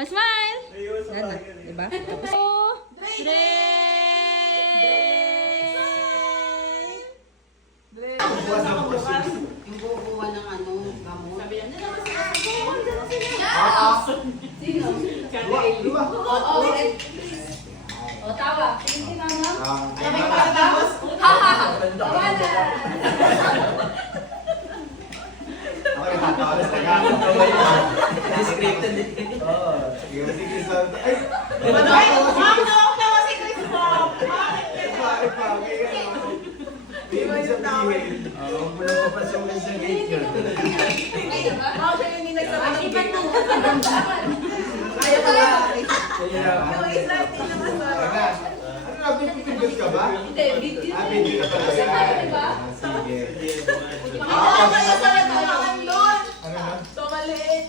Oh, smile! Yan na, diba? Tapos, Yung kukuha ng ano, gamot. Sabi lang, O, tawa. Hindi, mama. Sabay pa tapos. Tawa na. Okay, tatawa na sa gamit. Scripted din. Oo. Yung sige sa... Ay! Tawa si Chris Bob. Bakit pa? Ibig sabihin, huwag mo nang papasukin sa gate yun. Mao siya yung nagsabi ng gate. Kaya Yung exciting naman ba? Ano na, pipipindot ka ba? Hindi, video. Video ka talaga. Kasi tayo, diba? Sige. Ano na? So maliit.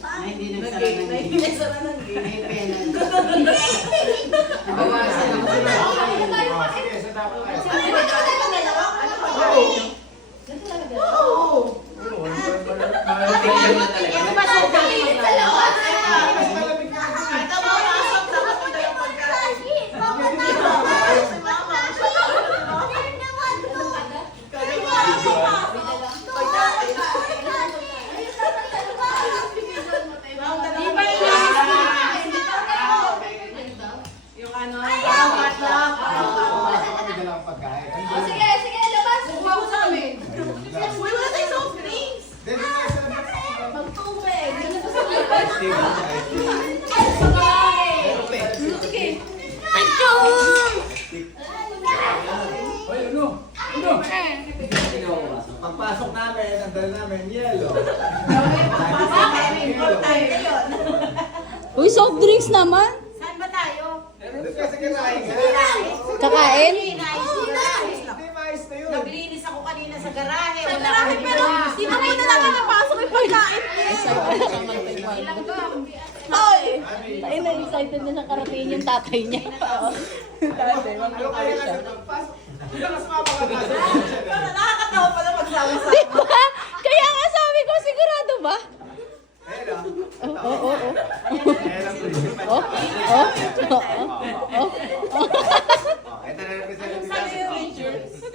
Ay, hindi nagsara ng gate. Hindi nagsara ng gate. May penal. Nabawasan ako sila. Sige, sa dapat tayo. Tingnan mo talaga. Ano ba siya dali? Kasi malamig na kasi. Ito mo, pasok. Dapat mo yung pagkain. Si mama. Yung ano, parang hotdog. Kami dalang pagkain. Sige, sige, labas. Kuha ko sa amin. Uy, wala tayong soft drinks. Then, yung tayo sa labas. Magtubig. Ano ba sa labas? Ice tea, ice tea. Sige. Hoy, ano? Ano? Pagpasok namin, nandal namin, yellow. Uy, soft drinks naman. Saan ba tayo? Doon kasi kinain ka. Kakain? Hindi, mais na yun. Naglinis ako kanina sa garahe. Sa Wala garahe, akong pero ginawa. di ba kayo na lang napasok yung pagkain niya? Ilang ba? Ay! Ay, na-excited na siya karating yung tatay niya. Tatay, Ano kaya siya. kasi pagpasok? Hindi na mas mapakapasok. Pero nakakatawa pala magsama-sama. Di ba? Kaya nga sabi ko, sigurado ba? Ayun ah. Oo, oo, oo. Ayun ang tuloy. Oh, oh, oh, oh. Ito na lang sa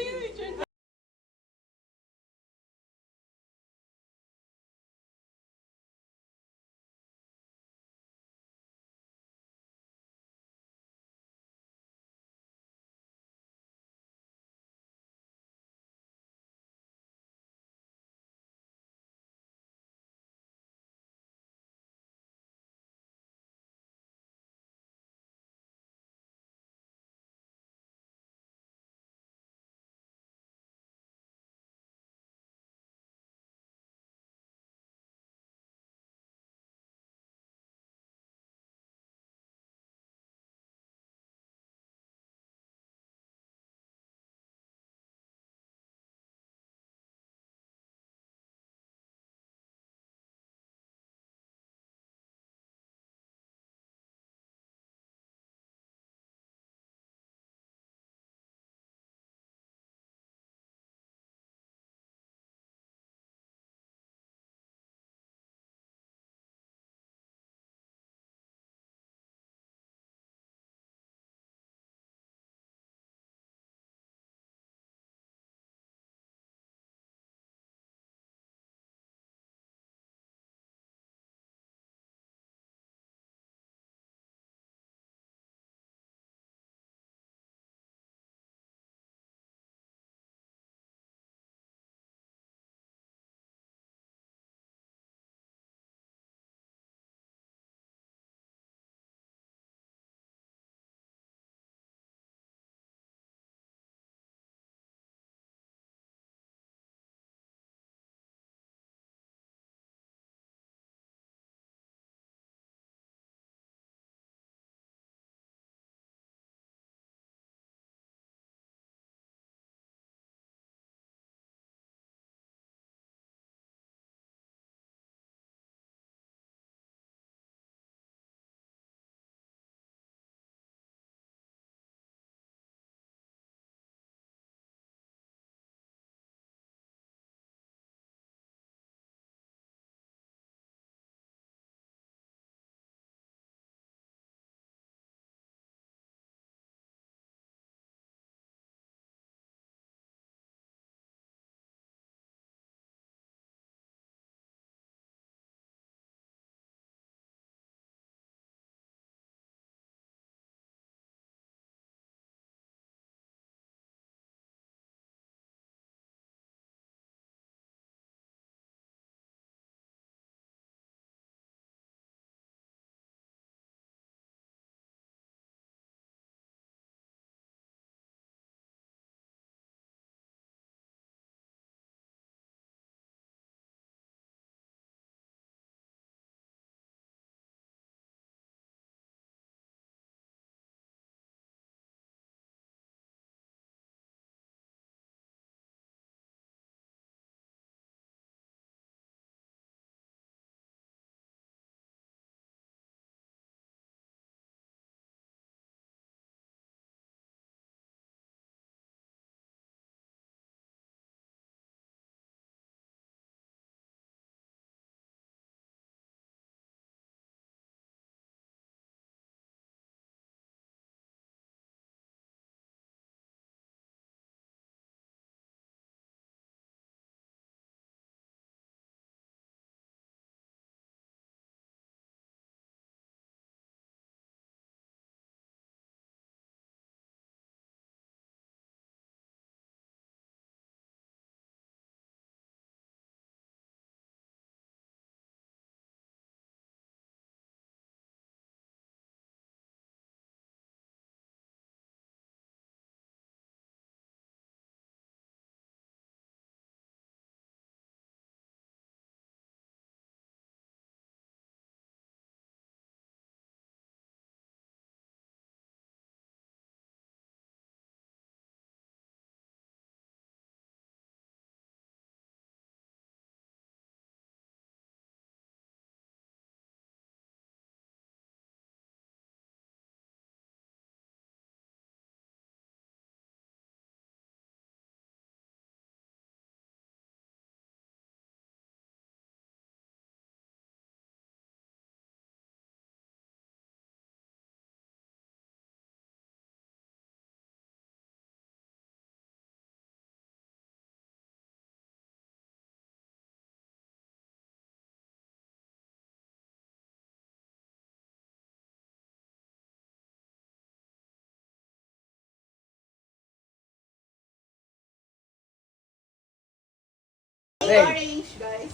Orange, guys.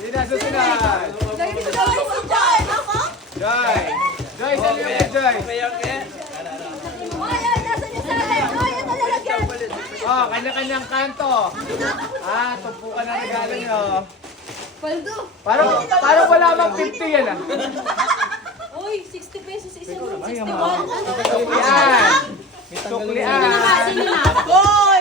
Sino susunod? Joy! Joy, sali mo Joy! Oh, kanya-kanyang kanto. Tumpukan na regalo nyo. Parang wala mang 50 yan ah. Uy, 60 pesos isa mo. 61. Ay, Ano? Suklian! Sino na? Boy!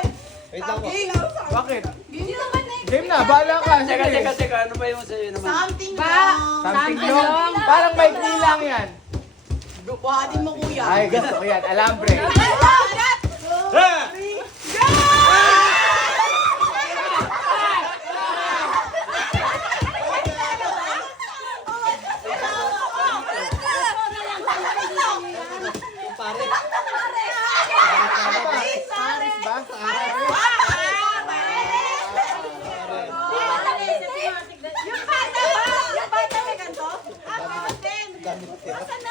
Bakit? Sino naman na? Game na, bahala ka. Teka, Sige. teka, teka. Ano ba yung sa'yo naman? Something Ba? wrong. Something long. Parang may lang yan. Buhatin mo, kuya. Ay, gusto ko yan. Alambre. Paris ba?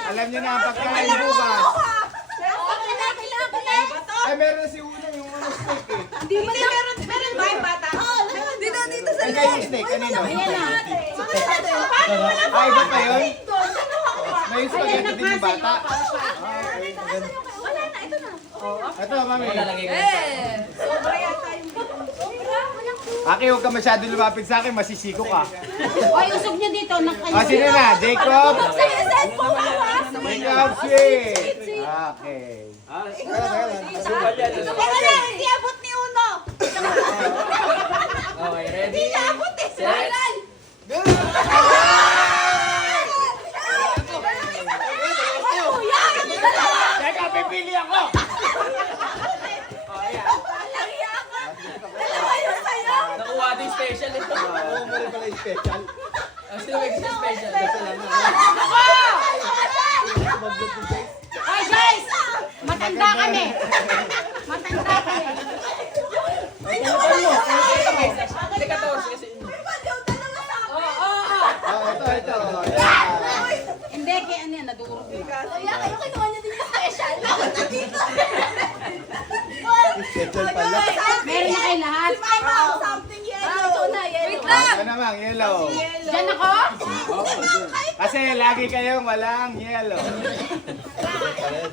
Alam niyo na ang pagkain bukas. Ay, meron na si Unang yung ano steak eh. Hindi mo na. Meron ba yung bata? Dito sa Ay, kayo yung steak. Kanino? Ayan na. Ay, iba pa yun? May spaghetti din yung bata. Wala na, ito na. Ito, mami. Lalagay ko. Sobra yata yung Aki, huwag ka masyado lumapit sa akin. Masisiko ka. Oy, usog niyo dito. O, sino na? Jacob? Jacob! Jacob, sweet. Okay. Sugal yan. Hindi abot ni Uno. Okay, ready? Abot eh. Set. Teka, pipili ako. Nakuha din special eh. Special. Ang sino may gusto special? Hoy, guys! Matanda kami. Matanda kami. Hindi 14 kasi. Ito. Hindi, kaya ano yan, nadurog na. Special pala. Meron na kayo lahat. Something yellow. Wait lang! Ano namang, yellow. Diyan ako? Kasi lagi kayong walang yellow.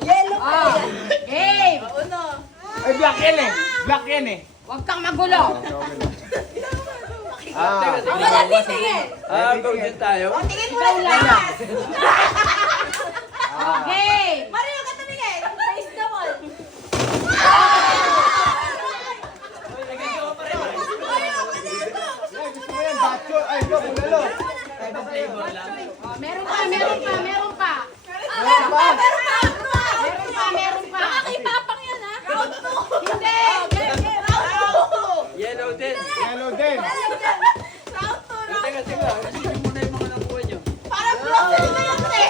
Yellow. Oh, game! Uno. Ay, black yan eh. Black yan eh. Huwag kang magulo. Ah, Wala titingin. Golden tayo. Tingin mo Ikaw lang. lang. ah. Game! Mario ka tumingin. Face the wall. Ay, gusto mo yan, bacho. Ay, go, bulalo. Flavor lang. Oh, meron pa, meron pa, meron pa. Meron pa. Meron pa, meron pa. Nakakipapang yan ha. Round 2. Hindi! Round Yellow din. Yellow din. 2. Round 2. Teka, teka. Isipin muna yung mga nakuha nyo. Parang frozen na lang eh.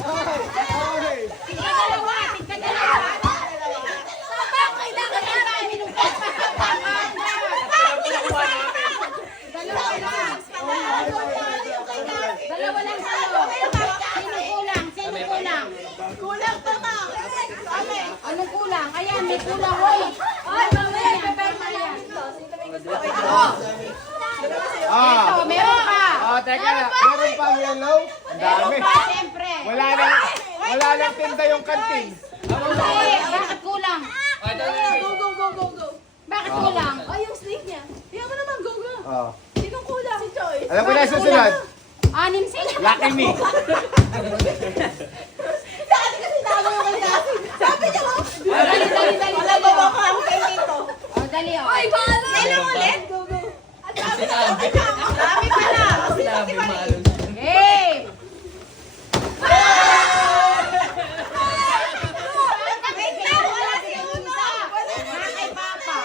Okay. Tigka dalawa, tigka dalawa. Kailangan namin. Dalawa lang. Dalawa lang sa'yo. Sino kulang? Sino kulang? Kulang pa nga. Kami. Anong kulang? Ayan, may kulang. Hoy! Hoy, mamaya, prepare na yan. Ah. Ito, meron pa. Oh, teka na. Meron pang yellow. Ang dami. Meron pa, siyempre. Wala lang tinda yung kantin. Hindi, bakit kulang? Go. Bakit kulang? Ay, yung snake niya. Tingnan mo naman, go. Oh. Sinong kulang? Si Joyce. Alam ko na susunod. Anim sila. Lucky me. Dati kasi tama yung kay Dati. Sabi niya mo. Dali. Wala ba ba ako kayo dito? Oh, dali, oh. Ay, bahala. Yellow ulit. Go. At sabi na ako kay Mama. Dami pala. Sinabi maalon. Game! Wait lang, wala si Uno. Kay Papa.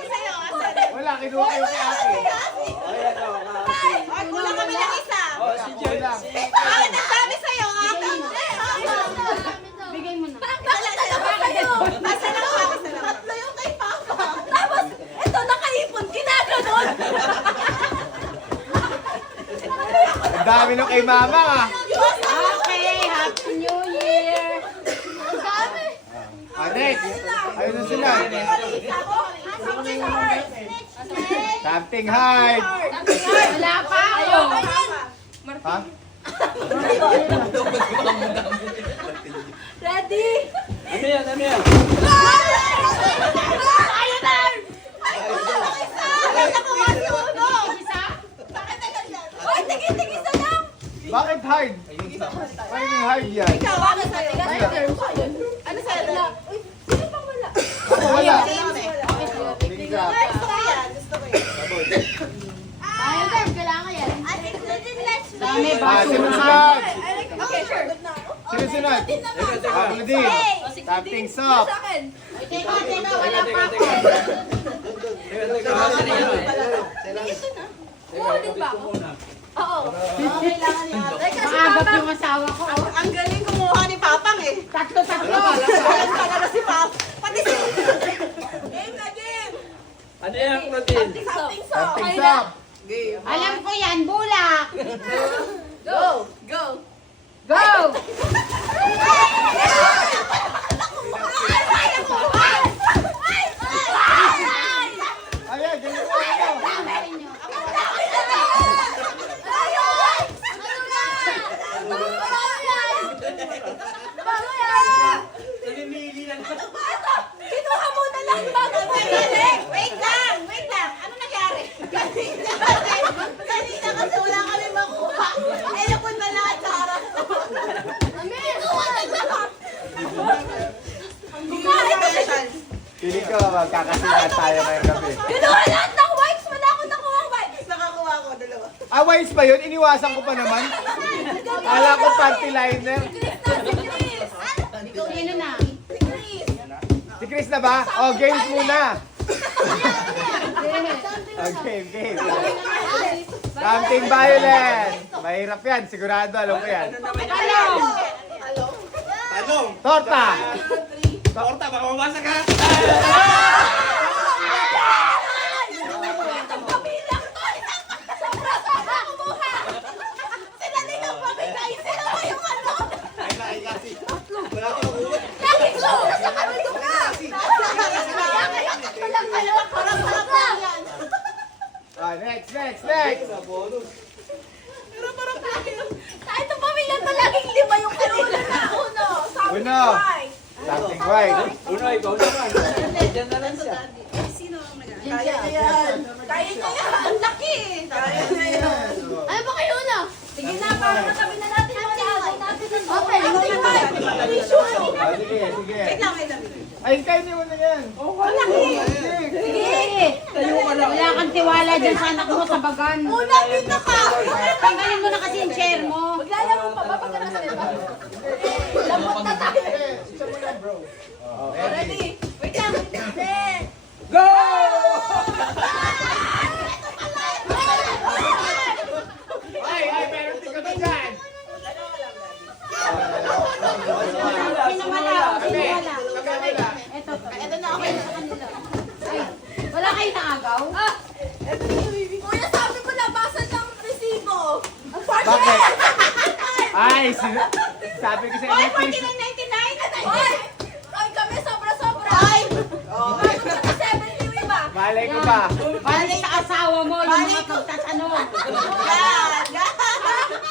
Sa'yo, asan? Wala, kinuha kayo kay Aki. Ay, kulang kami ng isa. Oh, si Joy. Bakit nagsabi sa'yo, Aki? Bigay mo na. Bakit? Bakit? Asa lang ako? Tatlo yung kay Papa. dami nung kay mama ah. Okay, Happy New Year! Ang dami! Next. Ayun na sila. Something hard. Wala pa ako! Ha? Ready? Ano yan? Ano yan? Ayun na! Tigil-tigil lang! Bakit hard? Bakit yung hard yan? Bakit sa'yo? Ano sa'yo? Uy, sino pang wala? Ako wala. Gusto ko yan. Gusto ko yan. Ayun, Derb, kailangan yan. Dami ba? Sinusunod. Okay, sure. Good na ako. Sinusunod. Claudine. Something soft. Teka, wala pa ako. Teka, ano yan? Uulit ba ako? Oo. Kailangan ni ate. Kasi Maagap Papa, yung asawa ko. ang galing kumuha ni Papang eh. Tatlo. Walang talaga si Papa. Pati si... Game na game! Ano yan, Claudine? Something soft. Something soft. Alam ko yan, bulak. Go! Go! Go! Ayan, ganyan mo. Naninili na naman. Kinuha mo na lang bago magaling! Wait lang! Wait lang! Ano nangyari? Kanina kasi wala kami makuha. Eh, napunta na at sa harap. Kinuha na lang! Hindi ko special. Piling ko magkakasina tayo ngayong gabi. Kinuha lahat ng wipes! Wala akong nakuha wipes! Nakakuha ko, dalawa. Ah, wise pa yun? Iniwasan ko pa naman. Kala ko panty liner. Sino na? Si Chris na ba? Oh, games muna. Oh, game. Something violent. Mahirap yan. Sigurado, alam ko yan. Talong! Torta. Torta, baka mabasa ka! Ah, next. Kahit ang pamilya palaging lima yung kanina na uno. Sabi Uno. ko, why? Something white. Uno, ikaw naman. Diyan na lang siya. Kaya na yan. Kaya na yan. Ang laki. Kaya na yan. Ano ba kayo na? Sige na, para matabi na natin yung nalagay natin ng Okay, Something white. Ah, sige. Wait lang. Ay, kayo niyo na yan. Sige! Wala kang tiwala dyan sa anak mo sa bagan. Una, pinaka. Tanggalin mo na kasi yung chair mo. Maglalaro pa ba pag nasa iba? Lamot na tayo. Ready? Wait lang. Set. Go! Ay, meron tika ba dyan? Pinawala. Ito na ako sa kanila. Ay, wala kayo naagaw? Kuya, sabi ko labasan ng resibo. Ang Bakit? Ay, sabi ko sa Ay, inyo, please. 49.99. Ay, kami sobra-sobra. Ay, bakit kami 70 yung iba? Malay ko ba? Balik sa asawa mo, yung mga pagtatanong. Yan.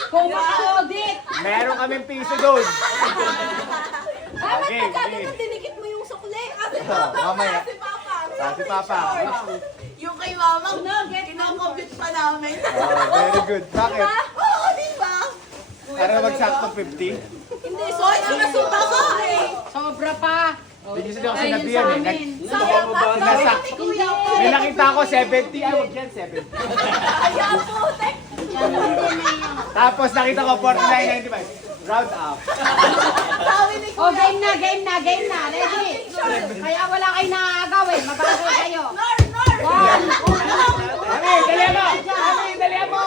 Kung maka-audit. Meron kaming piso doon. Ay, mas Okay, magkano okay. na dinikit mo yung sukli? Kasi Oh, Papa, mamaya. si Papa. Si Papa. Yung kay Mama, kinakompute pa namin. Oh, very good. Bakit? Diba? Oo, diba? Para magsakto 50? Hindi, so ito na si Papa eh. Sobra pa. Hindi ko Ayun sinabihan sa eh. amin. Sayang pa. Sinasakto. Kuya, May nakita ko 70. Ay, wag yan, 70. Ayaw po, tek. Yan, hindi na yun. Tapos nakita ko 49.95. Round up. Sabi ni Oh, game na. Ready? Kaya wala kayo naaagaw eh. Mabagal kayo. Nor. One. Ami, dali mo! Ami, dali mo!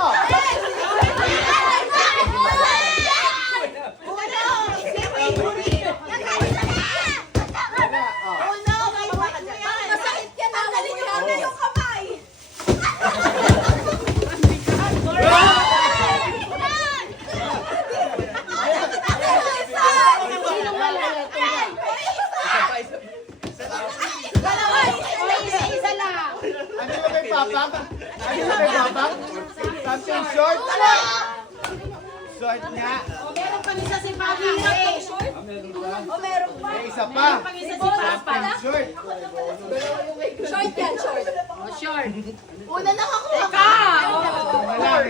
Masakit ka na. Galing na yung kamay. Something short? Short nga. Meron pa isa si Papi. O meron pa. May isa pa. Meron pa isa si Papa. Something short. Short yan, short. Una lang ako.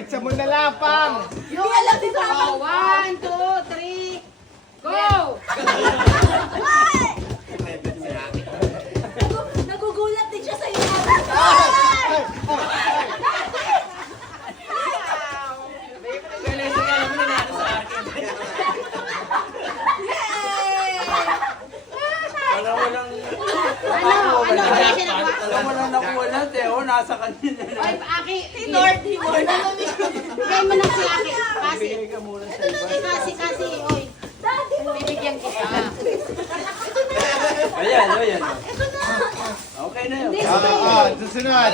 Isa mo na lang, pang. Hindi alam din sa akin. 1, 2, 3, go! Nagugulat din siya sa iyo. Walang walang nakuha natin. Oh, nasa kanina na. Ay, Aki, Lord, bigay mo na si Aki. Kasi, Bigay ka muna sa iba. kasi, oy. Bibigyan kita. Ayan, ayan. Okay na yun. Susunod.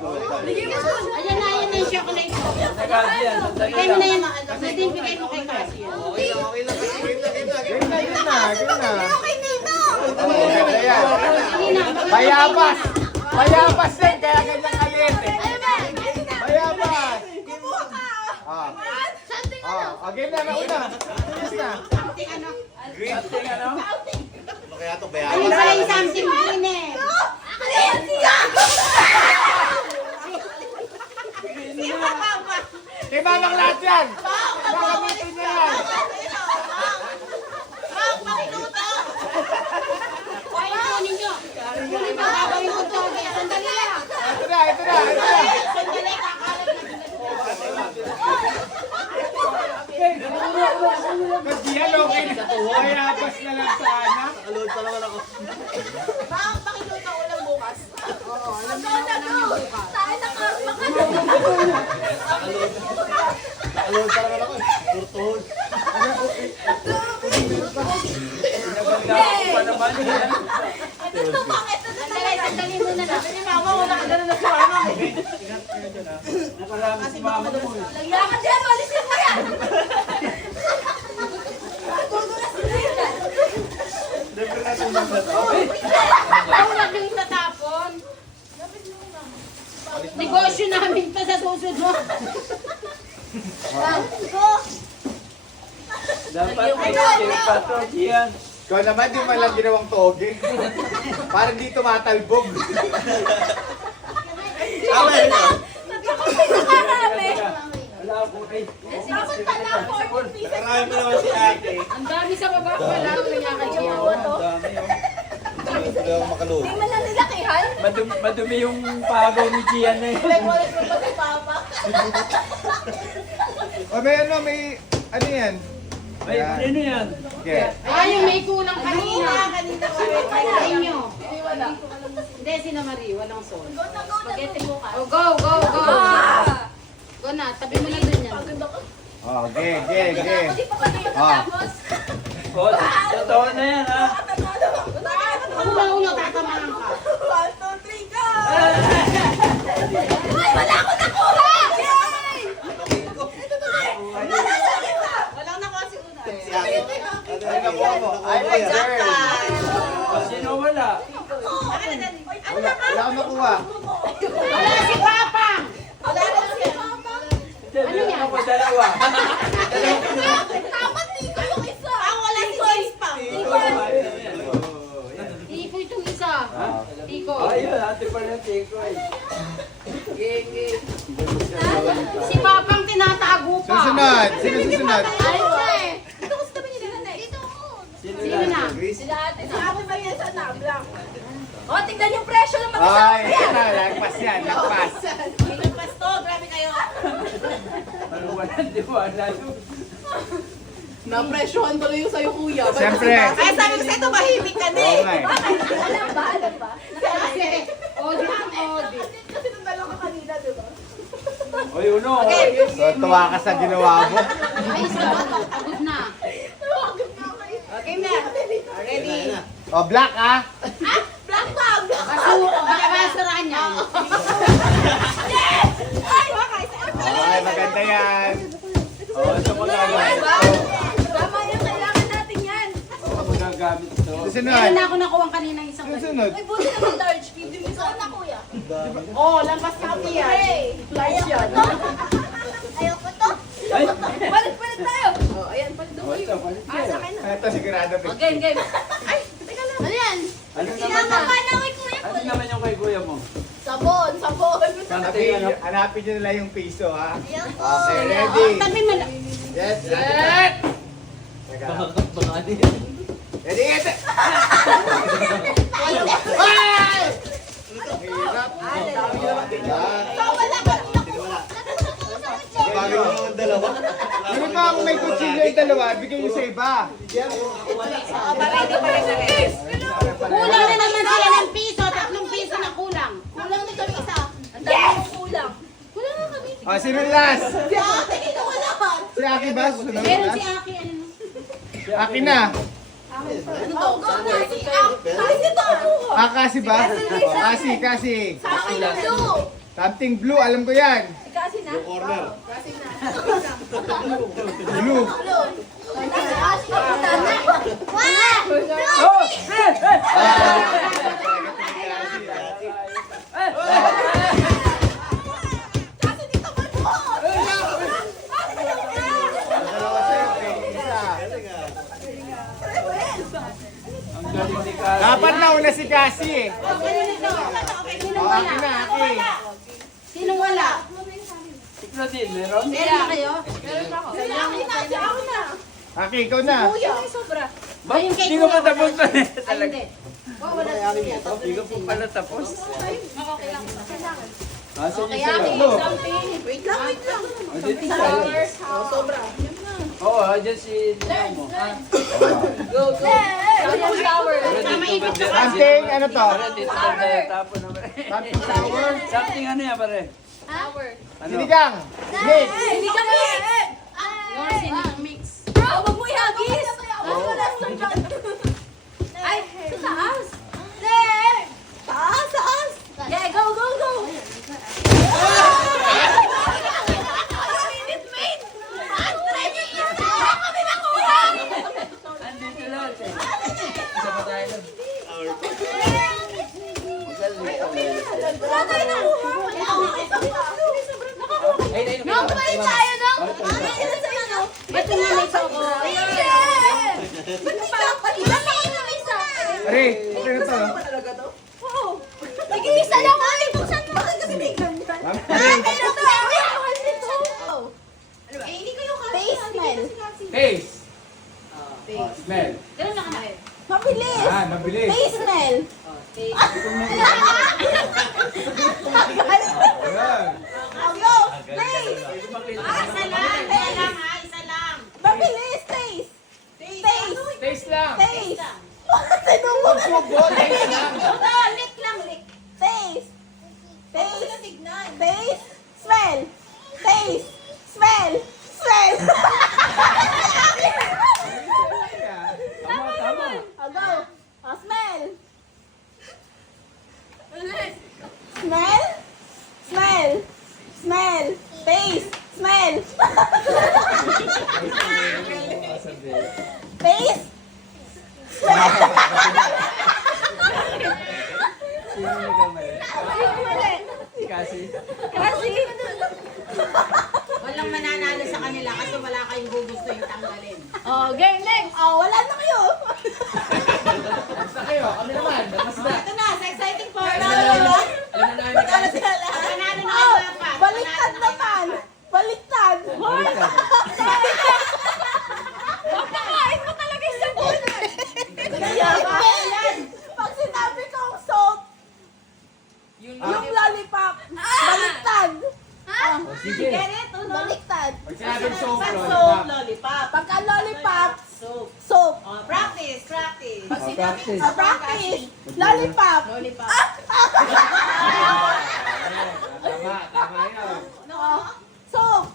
Ayan na yung chocolate. Kasi yan. Bigay mo na yan. Pwede bigay mo kay Cassie. Game na. Bayabas. Bayabas din, kaya ganyan kalit eh. Bayabas. Game na, mauna. Bilis na. Something ano? Ano ba yung something green eh? Ibabang lahat yan. Gagamitin niya yan. Ay, kunin nyo. Kunin nyo, gagawin ko to. Sandali lang. Ito na. Sandali, kakalat na. Kasi yan, okay na. Bayabas na lang sana. Pakiluto ko lang bukas. Oo, alam mo na tayo na karma ka. Pinaganda ko pa naman yan. Sandali muna na. Nakarami si mama mo. Naglakad yan, walisin mo yan. Huwag yung tatapon. Negosyo namin pa sa susunod. Dapat may pa to yan. Ikaw naman, di man lang ginawang toge. Parang di tumatalbog. Nakarami. Wala ako eh. Dapat pala 40 pieces. Karami mo naman si ate. Ang dami sa baba ko lang. Nangyakadya. Ang dami oh. Hindi man lang nilakihan. Madumi yung pagaw ni Gian na yun. Nag-ulit mo pa si Papa. May ano yan? Ay, ano yan? Okay. Ayan yung may kulang kanina. Sa inyo. Wala. Hindi, sina Marie. Walang sauce. Spaghetti bukas. Oh, go. Go na. Tabi mo na dun yan. Okay. Hindi pa kami matapos. Oh, totoo na yan ha. Kung mauna, tatamaan ka. 1, 2, 3, go! Ay, wala ako nakuha! Yay! Walang nakuha si Una. Ano nakuha mo? Ay, girl. Sino wala? Wala akong nakuha. Wala si Papa! Wala ako si Papa. Ano ako dalawa? Dapat Nico yung isa. Wala si James pa. Tiko itong isa. Tiko. Ayun, ate pa rin tiko eh. Si Papang tinatago pa. Susunod. Sino susunod? Ay, siya eh. Dito ko sa tabi niya na. Dito ako. Sino na? Sila ate na. Ako ba yan sa nablang? O, tignan yung presyo ng mga Ay, ito na. Lagpas yan. Lagpas. Lagpas to. Grabe kayo. Ano walang diwala yun? Napresyohan tuloy yung sa'yo, kuya. Siyempre. Ay, sabi ko sa'yo, mahimik ka na Oo nga eh. Alam ba? Kasi, audit. Kasi nung dalawa kanina, di ba? Oy, uno. So, tuwa ka sa ginawa mo. Ay, sabat. Pagod na. Okay na. Ready? O, black ah. Black bag! Basurahan niya. Yes! Ay, wakay. Ay, maganda yan. Oh, sa mga Susunod. Meron na ako nakuha kanina isang Susunod. Ay, buti naman large. Bibili ko na kuya. Oh, lampas kami yan. Large yan. Ayoko to. Ay! Palit tayo. Oh, ayan, palit daw kayo. Ito, palit siya. Ito sigurado. Oh, game. Ay, teka lang. Ano yan? Ano naman Sinama yan? na kay kuya ko. Ano naman yung kay kuya mo? Sabon. Something ano? Hanapin nyo na lang yung piso, ha? Ayan po. Okay, ready? Tabi mo lang. Yes, set! Teka. Ready, get it! Ay! Ang hirap. Bagay mo ang dalawa. Hindi pa ako may kutsilyo yung dalawa, bigay nyo sa iba. Kulang na naman sila ng piso. 3 piso na kulang. Kulang na kami isa. Ang dami kong kulang. Kulang na kami. O, sino last? Si ate, ito wala pa. Si Aki ba? Susunod Meron last? si Aki. Aki na. Ano to? Ay, ito. Kasi ba? Kasi. Sa akin na blue. Something blue, alam ko yan. Kasi na. Corner. Blue. Blue. Kasi na punta na. Oh! Eh! Eh! Kasi dito ba po? Dalawa sa'yo, isa. Ang galing ni Kasi. Dapat nauna si Kasi eh. Sino O, Aki na, Aki. Sino wala? Ikaw din, meron? Meron na kayo? Ako na. Aki, ikaw na. Kuya, may sobra. Ba, hindi ko pa tapos na Ay, talaga. hindi. Hindi ko pa pala tapos. Asan yung Kaya sa'yo? something. Wait lang. O, dito sa'yo. Sobra. Oo, andyan si Ninang mo. Go. Something flower. Something, ano to? Pare, dito ka na tapon naman. Something flower. Something ano yan, pare? Flower. Ano? Sinigang. Mix. Hindi kami. Mix. Bro, wag mo ihagis. Wala sa dyan. Ay, sa taas. Taas. Yeah, go. Minute, mate. Kami nakuha. Andito lahat eh. Isa pa tayo lang. Wala tayo nakuha. Nakakuha tayo ng... Ilan sa inyo? Ba't yung mga may soko? Ba't may dapat? Ilan na kayo ng isa? Pare, okay na to. Oo. Nag-iisa lang mo. Buksan mo. Kasi may ganyan. Pare, Pero to, mahal nito. Hindi kayo kasi. Face smell. taste. Smell. Ganun na kami. Mabilis. Mabilis. Face smell. Ayan. Go. Face. Isa lang ha, isa lang. Mabilis. Face. Face. Taste lang. Face. Tinubog ka na. Lick lang, lick. Face. Face. Face. Smell. Face. Smell. Smell. Tama, tama. Go. Smell. Smell. Smell. Smell. Face. Smell. Face. Sino nagkamali? Kasi. Kasi. Walang mananalo sa kanila kasi wala kayong gugusto yung tanggalin. Oh, game next. Oh, wala na kayo. Basta kayo, kami naman. Basta. Ito na, sa exciting part. Panalo na. Alam na namin Panalo sila lahat. Panalo na Oh, kayo apat. baliktad naman. Baliktad. Pagkakain mo talaga yung sabon. Pag sinabi kong soap, yung lollipop, baliktad. O, sige. Baliktad. Pag sinabing soap, Soap, lollipop. lollipop. Pagka lollipop, Soap. soap. Oh, practice. O, practice. Practice, lollipop. Lollipop. Tama yun. Soap.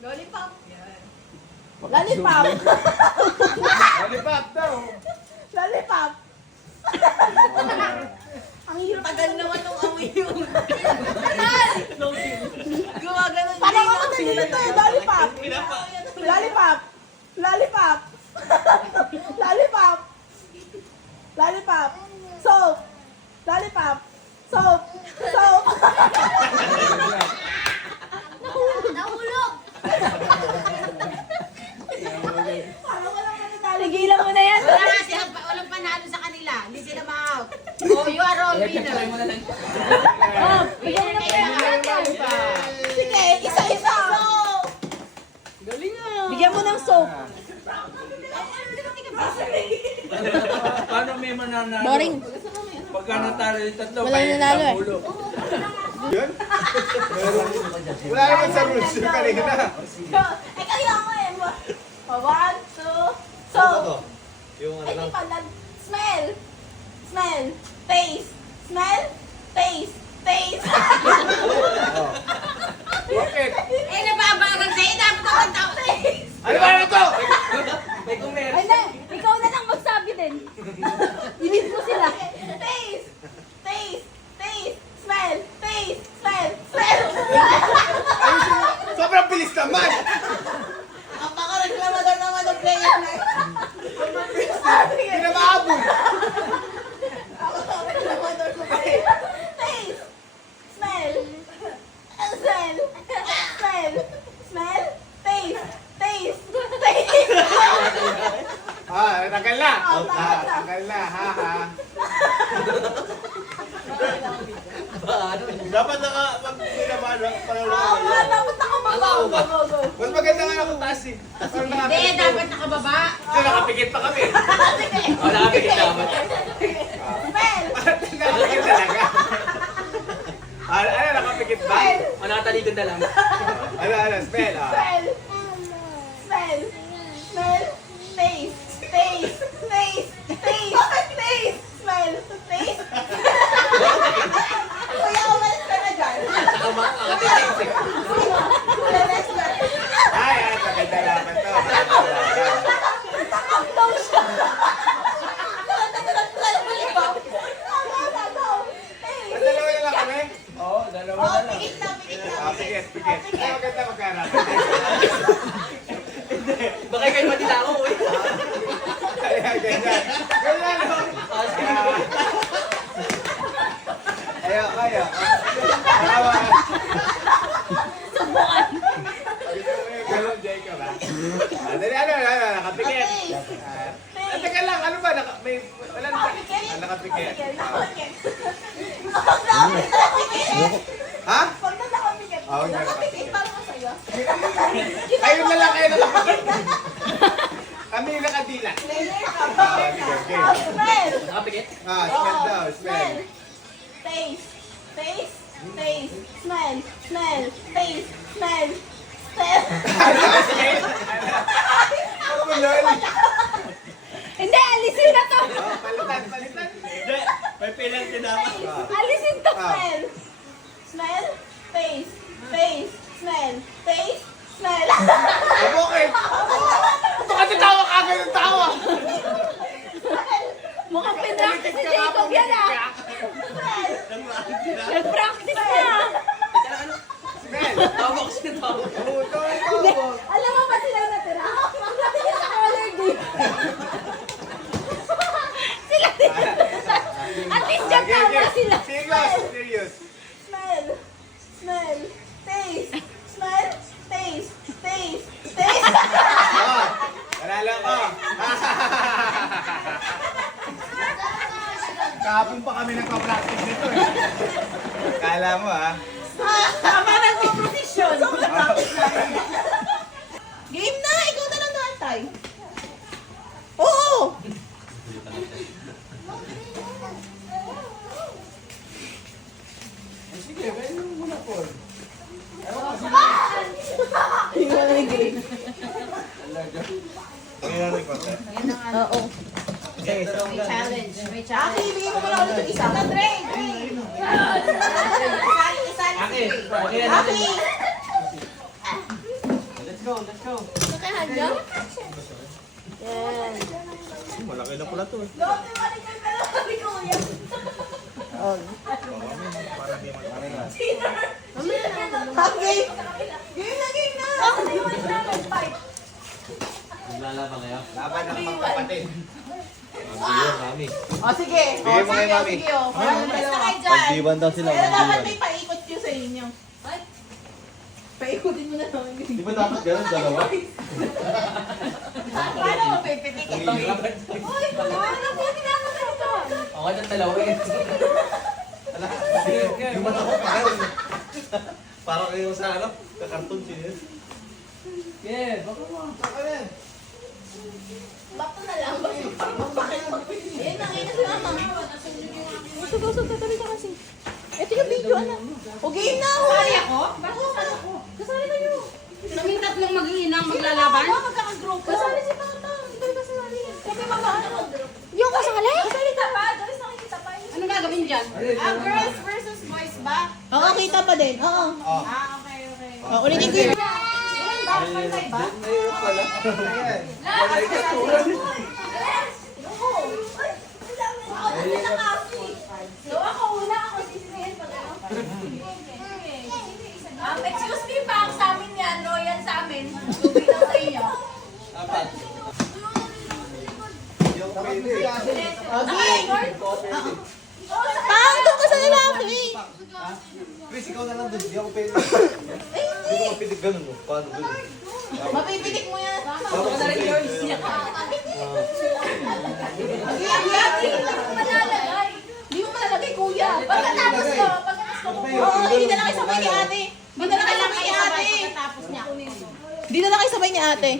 Lollipop. Lollipop. Lollipop daw. Lollipop. Ang hirap. Tagal naman nung amoy yun. Gumagano. Parang ako nalilito eh. Lollipop. Lollipop. Lollipop. Lollipop. Lollipop. Soap. Lollipop. Soap. Soap. Nahulog! Parang walang matatalo. Tigilan mo na yan. Walang panalo sa kanila. Hindi sila ma-out. Oh, you are all winner. Bigyan mo na kaya. Sige, isa-isa. Bigyan mo ng soap. Paano may mananalo? Boring. Pagka natalo yung tatlo, Wala kaya nanalo eh. ulo. Yun? Meron. Wala naman sa rules yung kanina. Eh, kaya ako eh. One, two, soap. Yung Eh, di pala. Smell. Smell. Taste. Smell. Taste. Taste. Bakit? Eh, nababagal sa'yo. Dapat ako tao. Taste. Ano ba ito? May kumer. Ay, na, ikaw na lang magsabi din. Ibig ko sila. Taste. Taste. Taste. Smell. Taste. Smell. Smell. Sobrang bilis naman! Ang pakareklamador naman ng player na yun. Hindi na maabot! Ako pakareklamador ko pa rin. Taste. Smell. Smell. Smell. Smell. Taste. Taste. Taste. Tagal na! Oh, Tagal na, ha ha. Dapat pinabahan para Oo nga, dapat nakababaw. Go, go, go. Mas maganda nga ako taas eh. Hindi, dapat nakababa. Ito, nakapikit pa kami. Sige. O, nakapikit dapat. Smell. Nakapikit talaga. Ano, nakapikit ba? O, nakatalikod na lang. Ano, spell ah. Smell. Smell. Smell. Taste. Taste. Taste. Taste. Taste. Smell. Taste. Kuya, umalis ka na dyan. Saka makakatitik. Kuya, next na. Ay, tagal na naman to. Nakakaptaw siya. Ang dalawa na lang kami? Oo, dalawa Oh, na lang. pikit na, pikit na. Pikit, pikit. Ay, maganda magkarap. Baka kayo matila ako, uy. Ay, ganyan. Ganyan, no? Ayaw. Ayaw. Subukan. Ganun, Jacob, ha? Dali, nakapikit. Teka lang, ano ba? Wala na. Nakapikit. Ha? Pag nakapikit, Oo, hindi nakapikit, paano ko sa'yo? Kayo na lang kayo nakapikit. Kami yung nakadilat. Later ka. Okay. Smell. Nakapikit? Smell daw, smell. Taste. Taste. Taste. Smell. Smell. Taste. Smell. Smell. Ako lol. Hindi, alisin na to. Palitan. May penalty dapat. Alisin to. Smell. Smell. Taste. Taste. Smell. Taste. Smell. Bakit? Bakit tawa ka ng tawa? Mukhang pinractice si Jacob yan ah. Nag-practice na. Smell. Tawa ko siya tawa. Hindi, alam mo ba sila natira? Natingin sa color din. Sila din. At least dyan tama sila. Serious. Smell. Smell. Taste. Smell. Taste. Taste. Taste. Panalo ko. Kahapon pa kami nagpa-practice nito eh. Kala mo ha? Tama na sa profesyon. Game na! Ikaw na lang naantay. Oo! Sige, pwede mo muna po. Hindi mo na game. Oo. Aki, bigyan mo muna ulit yung isa. Na drink! Aki, okay na natin. Aki! Let's go. Nakahan niyo? Yan. Malaki na pala to eh. Lord, balik ka na lang ni Kuya. Okay. Game na! Naglalaban kayo? Laban ng magkapatid. Mami. O, sige. O, Bigay mo sige, kay Mami. sige. O, kayong dalawa. Pag-diwan daw sila. Pero dapat may paikot yun sa inyo. Paikutin mo na lang. Di ba dapat gano'n dalawa? Paano mo pipitik ito? Uy, ano po ginagawa? Ako ng dalawa eh. Yung mata ko parang. Parang kayo sa ano? Kakarton siya. Yeah, baka mo. Bakto na lang. Bakit? Ayun na, ayun na si mama. Usog-usog, tatabi ka kasi. Ito yung video, anak. O, game na ako. Kasali ako? Bakit kasali ako? Kasali kayo. Kaming tatlong maghihinang maglalaban? Ako magkakagrupo. Kasali si Tata. Hindi ka kasali. Kami mag-ano. Yung kasali? Kasali ka pa. Doris, nakikita pa yun. Anong gagawin dyan? Girls versus boys ba? Oo, kita pa din. Oo. Okay. Oh, ulitin ko yun. Bakit ba? Excuse me pa, sa amin yan, Royal sa amin. Tubig lang sa inyo. Apat. Yung pwede. Okay. Pang, doon ka sa lalaki. Chris, ikaw na lang doon. Hindi ako pwede. Hindi ko mapitig ganun. Paano ganun? Mapipitik mo yan. Ako na rin yun. Hindi mo malalagay, kuya. Pagkatapos ko. Oo, hindi na lang kayo sabay ni ate. Hindi na lang kayo sabay ni ate. Di na lang kayo sabay ni ate.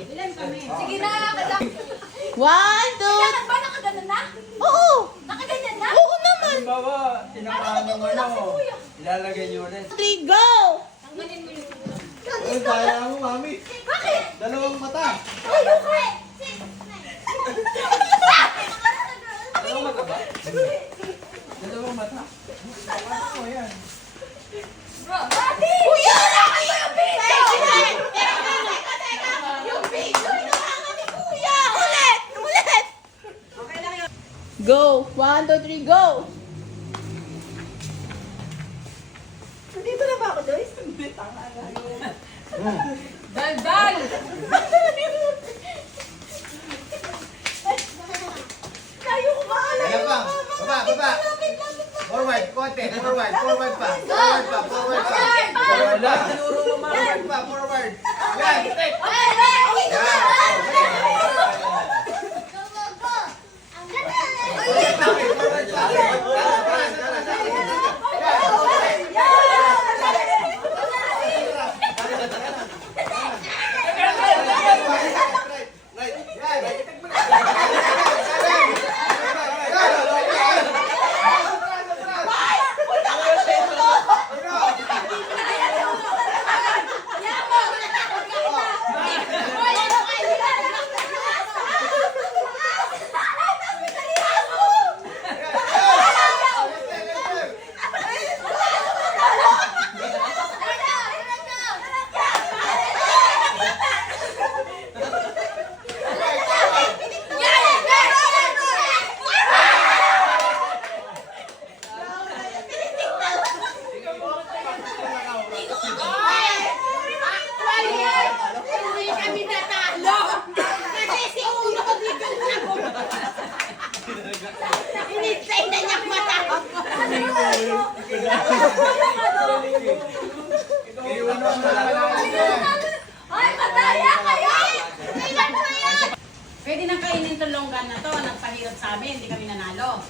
Sige na, kada. 1, 2. Kailangan ba nakaganon na? Oo. Nakaganyan na? Oo naman. Halimbawa, tinakaan ng ano, ilalagay niyo ulit. 3, go. Ay, kaya mo, mami. Bakit? Dalawang mata. Ay, okay. Dalawang mata ba? Dalawang mata? Ate! Kuya, wala kayo yung video! Teka! Yung video, inahangan ni kuya! Ulit! Ulit! Okay lang yun. Go. 1, 2, 3, go. Dito na ba ako, Joyce? Hindi, Dal-dal! Kayo ko ba? Ayan pa. Baba. Forward, konti. Forward pa. Forward pa. Forward pa. Forward. Yan. Hindi kami natalo! Kasi si Uno inintay na niya matapos. Ay, madaya kayo! Pwede nang kainin itong longgan na to. Nagpahirap sa amin, hindi kami nanalo.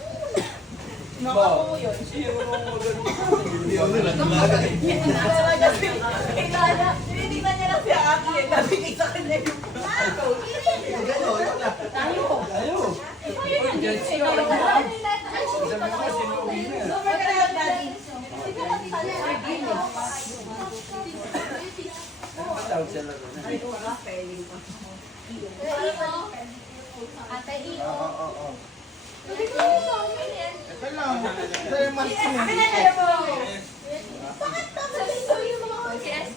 Tinitingnan niya lang si ate. Nabigay sa kanya yung Tawag sila doon. Ate Io. Ito lang. Ito yung mas Bakit tapos ito yung mga yes?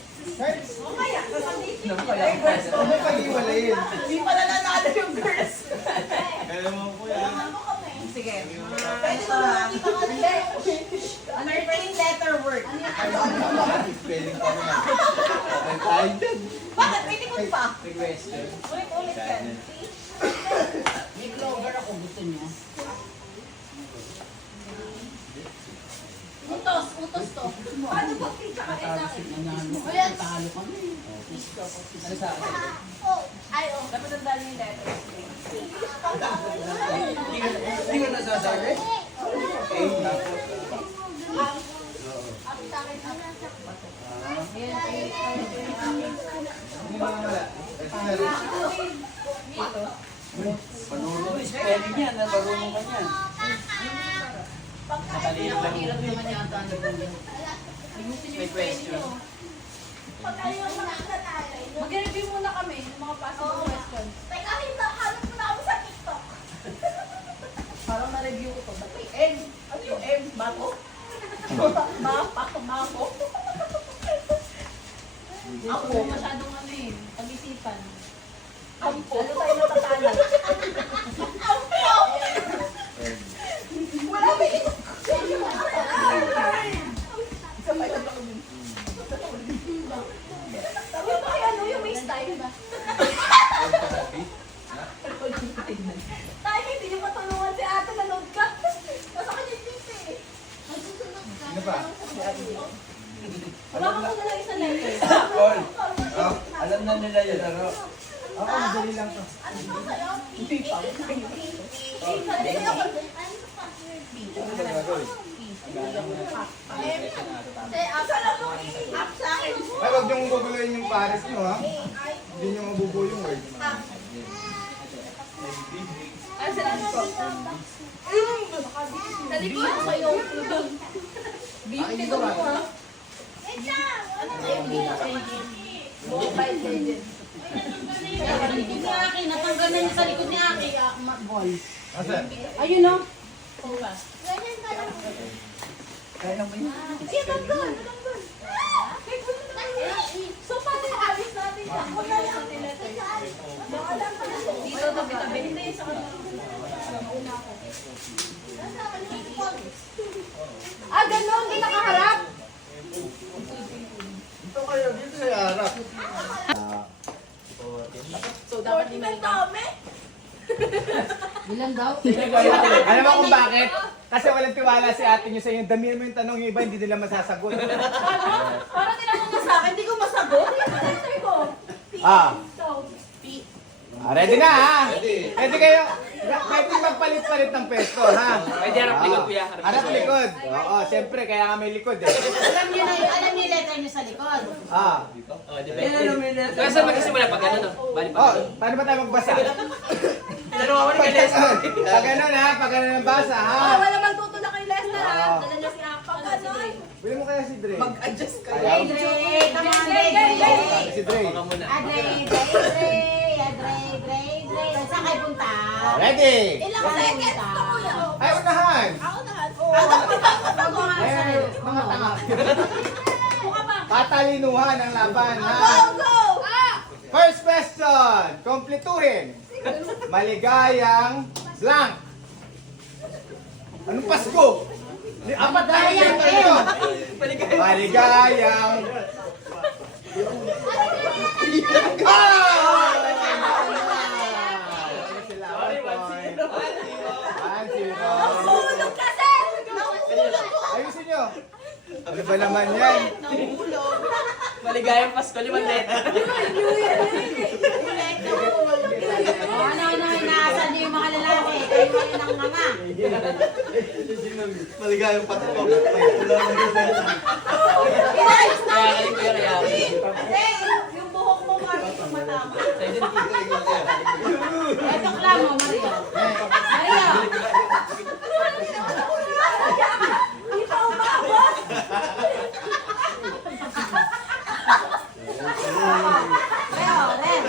Mamaya, Ano pag-iwalayin? hindi pala nanalo yung girls. Kaya mo po yan. Sige. Pwede mo lang kita ka nila. 13 letter word. Spelling pa rin. Okay, tayo din. Bakit? May likod pa. Request. Ulit-ulit yan. May clover ako. Gusto gusto niya. Utos to. Paano ba tsaka sa akin? Natalo kami. Ano sa akin? Dapat ang dami yung letters. Hindi ko nasasabi. Panunod, spelling yan. Marunong ka niyan. Matalino lang. Hirap naman yata ni Kuya. May question. Mag-review muna kami ng mga possible questions. Teka, hanap muna ako sa TikTok. Parang na-review ko to. Ba't may M? Ano yung M? Bato? Bako? Ako, masyadong ano eh. Pag-isipan. Ampo. Lalo tayo natatalo. Wala ba yun? Isa pa yung ako din. Yung kaya ano, yung may style ba? Tayo, hindi niyo matulungan si ate, nanood ka. Nasa kanya yung tip eh. Ano pa? Wala ka muna lang isang letter. Paul, alam na nila yun. Pero, Ako, madali lang to. Ano ba sa'yo? Hindi pa. Sabi sa'yo, Ano ba gagawin? saan ako i-up sa akin? Ay, wag niyong guguluhin yung pares niyo, ha? Hindi niyo mabubuo yung word. Ay, salamat po. Sa likod sa'yo. Akin dito ba? Ano sa'yo? Mobile legend. Hindi ni Aki. Natanggal na niya sa likod ni Aki. Ball. Asan? Ayun o. kaya lang ba yun? Ay, nandun. So, paano yung alis natin siya? Huwag na lang ang letter. Baka lang pala. Dito, tabi-tabi. Hindi, sa kanila. Ah, ganun. Hindi nakaharap. Dito kayo, dito sa harap. So, dapat 40 dami. Ilan daw? Alam mo kung bakit? Kasi walang tiwala si ate niyo sa inyo. Damihan mo yung tanong yung iba, hindi nila masasagot. Parang tinanong na sa akin, hindi ko masagot. Sabi ko, Ah, so, ready na ha? Ready. Ready kayo? Pwede magpalit-palit ng pesto ha? Pwede harap likod, kuya. Harap likod. Oo, siyempre, kaya nga may likod eh. Alam niyo na yun. Alam niyo yung letter niyo sa likod. Ah. Kaya saan magkasimula pag ano no? Bali Oh, pa. paano ba tayo magbasa? Tinanong ako ni Kalesa. Pag ganun ha, pag ganun ang basa ha? wala magtutulak kay Lester ha. Oo. Dala niya si Akpa. Pag ganun. Bili mo kaya si Dre. Mag-adjust kayo. Ayaw. Dre, come on, Dre, Sabi si Dre. Baka muna. Dre. Saan kayo punta? Ready? Ilang seconds to kuya. Ay, unahan! Ako na. Bago nga sa Eh, mga tanga. Patalinuhan ang laban ha? Go! First question, kompletuhin. Maligayang blank. Anong Pasko? Apat na yung paper nyo. Maligayang... Hulog kasi! Ayusin nyo. Ano ba naman yan? Maligayang Pasko, 5 letter. Ano, inaasan niyo yung mga lalaki. Kayo ngayon ang mga. Maligayang patok. Kaya kaling kuya kaya. Yung buhok mo, Mark, matama. Ito lang mo, Maria. Maria. Hindi pa umabot. Leo, Ren.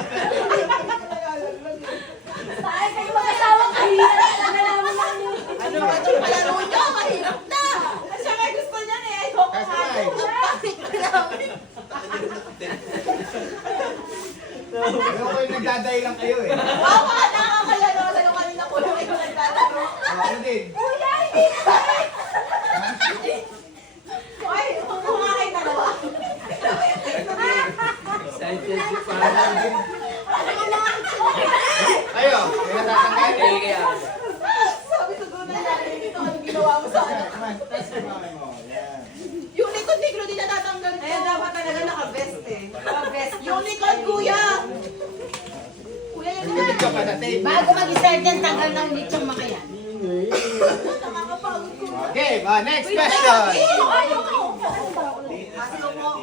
Ay, kayo mag-asawang kahirap. Nalaman lang yun. Ano ba itong palaro niyo? Mahirap na. Siya nga gusto niya eh. Ayoko Kasay. Ano kayo nagdaday lang kayo eh. Wow, nakakalaro. Ano kanina ko lang kayo naglalaro. Ano din? Kuya, hindi na. Ay, kumuha kayo dalawa. Excited si Farah. Kayo, may natatanggal? Kaya kaya. pa sa tape. Bago mag-start yan, tanggal na ulit yung mga yan. Okay, next question.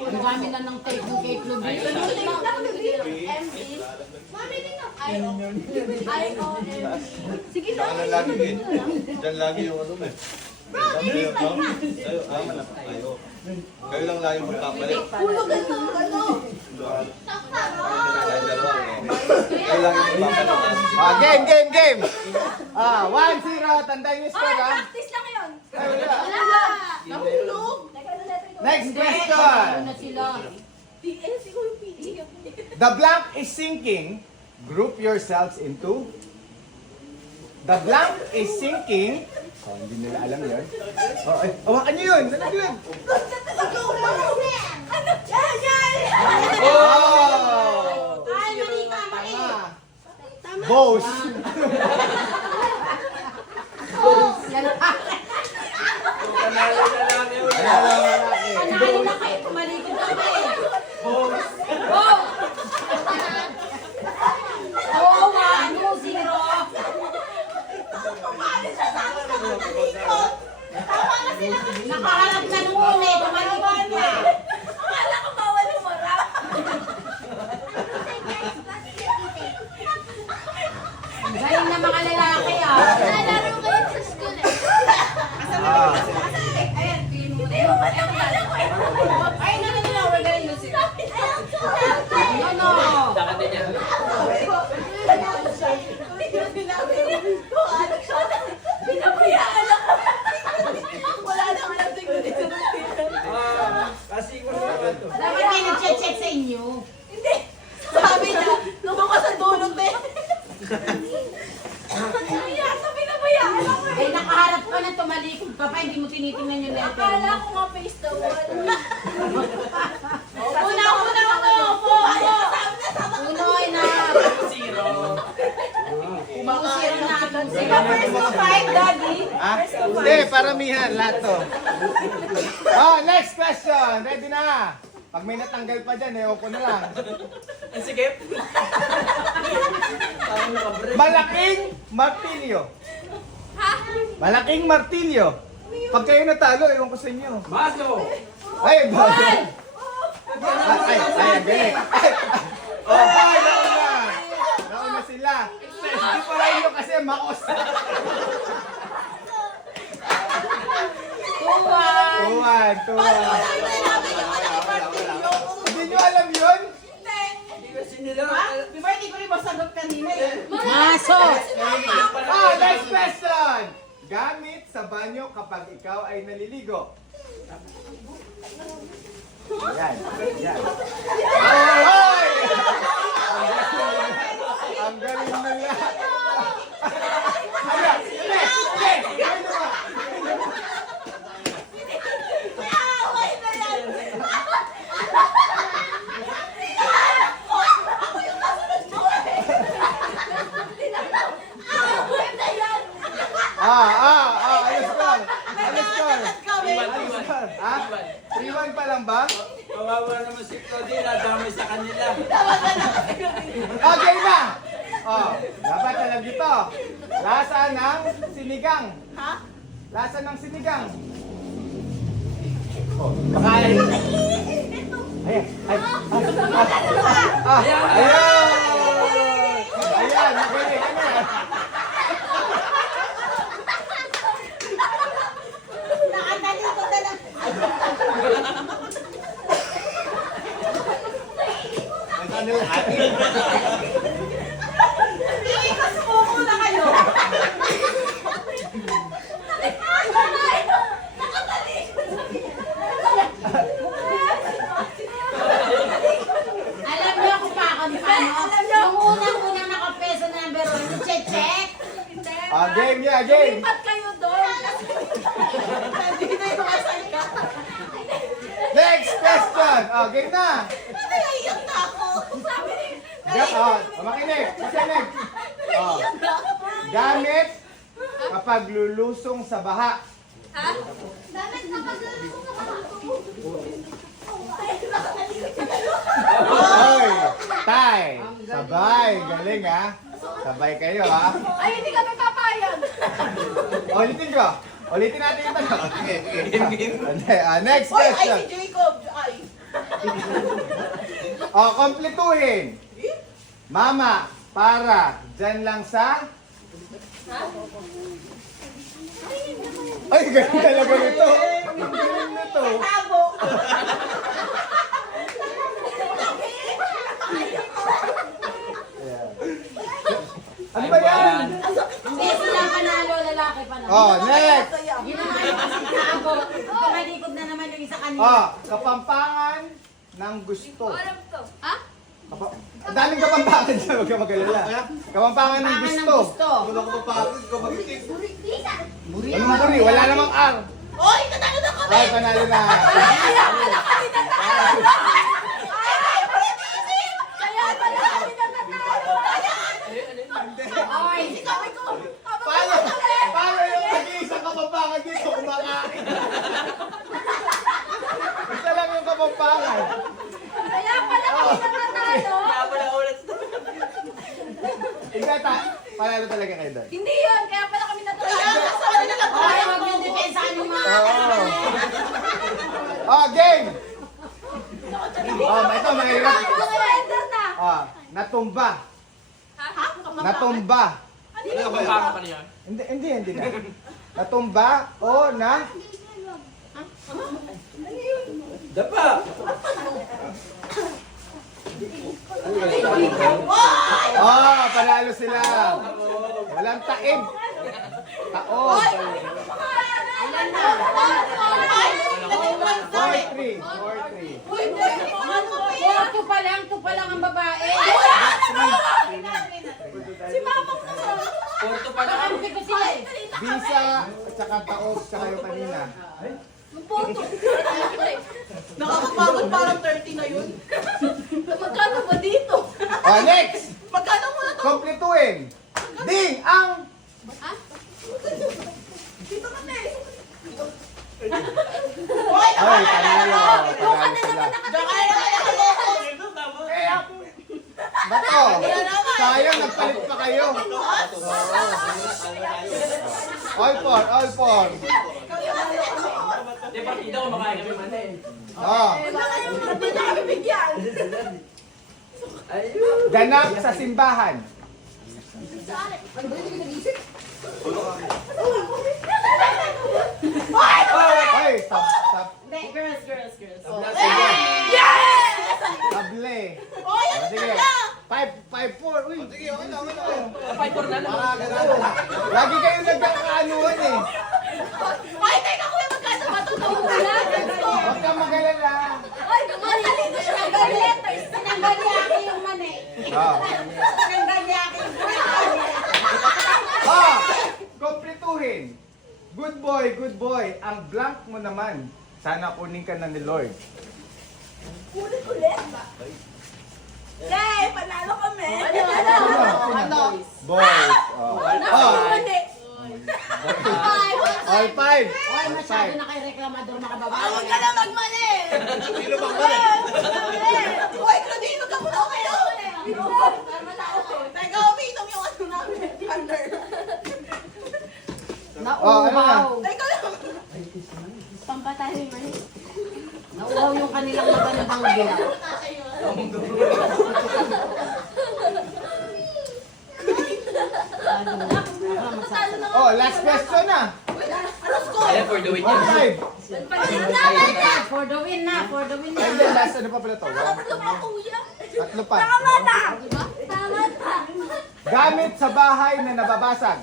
Ang dami na ng tape ng cake lubi. Sige na. Ano lagi eh. Diyan lagi yung ano eh. Kayo lang lagi magpapalit. Kahit dalawa eh. Kayo lang yung magpapalit. Game. 1-0. Tandaan yung score, ha? Practice lang yun. Ay, wala. Wala. Nahulog. Next Ano question. na sila? Siguro yung PE. The blank is sinking. Group yourselves into. The blank is sinking. Oh, hindi nila alam yun. Oh, ay, hawakan nyo yun. Nalaglag. Ano? Yan! Oh! Ay, mali ka, mali. Tama. Boss. Panalo na lang yun. Panalo na kayo, tumalikod kami. Oo, ano, zero. Nakaharap na nung uli, tumalikod na. Akala ko bawal umarap. Galing na mga lalaki, ah. Nalaro kayo sa school eh. Ayan, hindi mo ba Ay, no, we're gonna use it. No. Takot din yan. Pinabayaan lang kami. Wala na kayang tingnan dito. Kasi ko na ito. Dapat may nag-check sa inyo. Hindi. Sabi niya, lumo ka sa dulot eh. Pinabayaan ako eh. Ay, nakaharap ka na, tumalikod ka pa, hindi mo tinitingnan yung letter. Akala ko nga face the wall. Una, po. Unoy na. Zero. Zero na. Ikaw first to five, Daddy. Ah? First to Hindi, five. paramihan. Lahat to. Oh, next question. Ready na. Pag may natanggal pa dyan, ewan ko na lang. Ang sikip. Parang nakabre. Malaking martilyo. Ha? Malaking martilyo. Pag kayo natalo, ewan ko sa inyo. Baso. Ay, bakit? Ay, galing. Ay, nauna. Nauna sila. Hindi pa rin nyo kasi makos. Tuwan. Tuwan. Hindi nyo alam yun? Hindi kasi nila. Di ba hindi ko rin masagot kanina eh? Maso! Next question. Gamit sa banyo kapag ikaw ay naliligo. Yan. Ay! Ang galing nila. Alis ko. 3-1 pa lang ba? Kawawa naman si Claudine. Nadamay sa kanila. Okay na! Dapat alam dito. Lasa ng sinigang. Ha? Lasa ng sinigang. Baka ay... Ayan. Ayan, magaling. Ano yan? Nakatalikod na lang. Ano yan? Hindi ko sumuko na kayo. Alam niyo kung paano? Yung unang-unang nakapeso na number 1, check. Game niya, game. Lipat kayo doon. Nandito yung masaya. Next question. Game na. Naiyak na ako. Sabi ni... Makinig. Gamit kapag lulusong sa baha. Ha? Dapat kapag Hoy! Tay! Sabay! Galing ha! Sabay kayo, ha? Ay, hindi kami papayag. Ulitin ko. Ulitin natin yung tanong. Next Oy, ay, question. si Jacob. Ay. Kompletuhin. Mama, para, dyan lang sa... Ay, ganun talaga nito. Ang galing nito. Tabo. Ano ba yan? Hindi sila panalo, lalaki panalo. Oh, next. Yun ang ayaw kasi tabo. Tumalikod na naman yung isa kanina. Kapampangan ng gusto. Alam ko. Ha? Ang daming kapampangan dyan, huwag ka mag-alala. Kapampangan ng Pangan ng gusto. gusto. Wala ko papagod, ikaw mag-itik. Anong muri? Wala namang R. Oy, tatalo na kami. Ay, panalo na. Kaya pala kami natalo. Ay, politisip. Kaya pala kami natalo. Oy, Kami ko. Paano? Paano yung nag-iisang kapampangan dito kumakain? Isa lang yung kapampangan. Kaya pala kami natalo. Hindi, panalo talaga kayo doon. Hindi yun. Kaya pala kami natalo. Kaya sa kami natalo. oy, huwag yung depensahan yung mga kalaban. Game! Ito, mahirap. Surrender na. Natumba. Ha? Natumba. Ano ba yan? Hindi na. Natumba o na... Dapa! Panalo sila. Walang taib. Taon. 4-3. 4-3. Tupa lang ang babae. Si mama ko. Kakampi ko sila eh. Bisa at saka taos saka yung kanina. Nakakapagod parang 30 na yun. Magkano ba dito? Next! Magkano muna to? Kompletuhin. Ding ang... Dito kami. Ay, panalo. Doon ka Panalo na sila. naman nakakaloko. Bato. Sayang, nagpalit pa kayo. All four. Di ba, kita ko makain kami mali. Hindi na kami bigyan. Ganap sa simbahan. Ay, Hindi, girls. Yes! table. Oy, ano Sige. na? 5-4. Uy, Sige, okay na. Fight for na lang. lagi kayo nagkakaanuhan eh. Ay, teka kuya, magkano ba to? Huwag kang mag-alala. Ay, matalino siya ng letters. Tinanggal niya akin yung mani. Tinanggal niya akin yung mani. Kompletuhin. Good boy. Ang blank mo naman. Sana kunin ka na ni Lord. Ulit ba? Yay! Panalo kami! Boys. Nakakuli! All five. Oy, masyado na kayo reklamador mga babae. Huwag ka na magmali! Sino bang mali? Uy, Claudine, huwag ka muna kayo! Teka, umiinom yung ano namin. Thunder. Nauuhaw. Teka lang! Pampatay yung mani. Nauuhaw yung kanilang magandang gilaw. Last question na. Ano score? Ayan, for the win All yan. five. For the win na. And then last ano pa pala to? Tatlo pa, kuya. Tatlo pa. Tama na! Tama na! Gamit sa bahay na nababasag.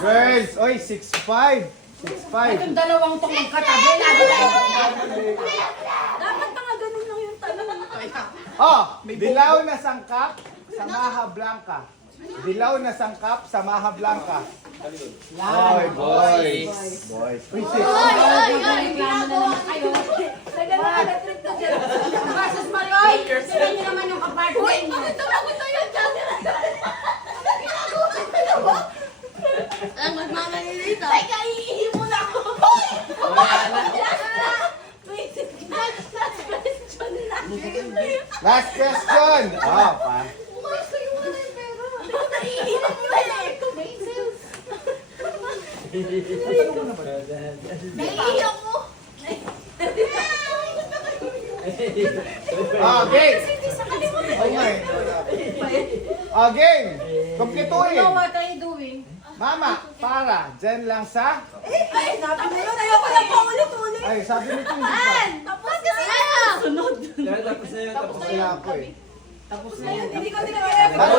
Girls, oy, 6'5". 6'5". Itong dalawang tong magkatabi. Lagi tayo. Dapat nga ganun lang yung tanong. Dilaw na sangkap sa Maha Blanca. Dilaw na sangkap sa Maha Blanca. Boys. Uy, 6. Reklamo na naman kayo. Tagal na electric na dyan. Versus Maroy. Sila nyo naman yung kapartner Uy, niyo. bakit tumagot na yun dyan? Ginagawa. Ang magmamalilita. Teka, iihi muna ako. Hoy! Wait, last question na. Last question. Oh, pa. Naiiyak mo. Okay. Okay. Game. Kumpletuhin. What are you doing? Mama, para. Diyan lang sa... Ay, sabi mo yun. Ayoko na po ulit-ulit. Ay, sabi ni Tim, di ba? Tapos kasi na. Sunod. Tapos na yun, tapos na Wala ako eh. Hindi ko dinagaya. Pero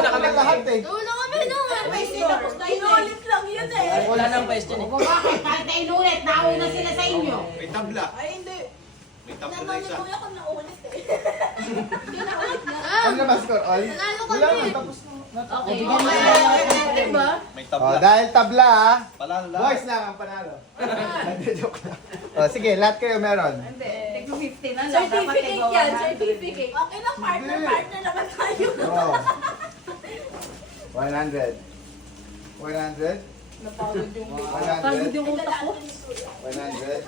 na kami lahat eh. Wala kami nung. Tapos na inulit lang yun eh. Wala nang question eh. O bakit? Kahit na inulit, nauna sila sa inyo. May tabla. Ay, hindi. May tabla na Nanalo isa. ko ako naulit eh. Hindi naulit na. Ano naman score all? Nanalo Wala kami. na, tapos na. Okay. Diba? May Oh, tabla. dahil tabla ah. Palalo lang. Boys lang ang panalo. Hindi, joke lang. Oh, sige, lahat kayo meron. Tigno 50 na lang. Certificate yan, certificate. Okay lang, partner naman tayo. Oh. 100. 100. Pagod 100. yung utak ko. 100.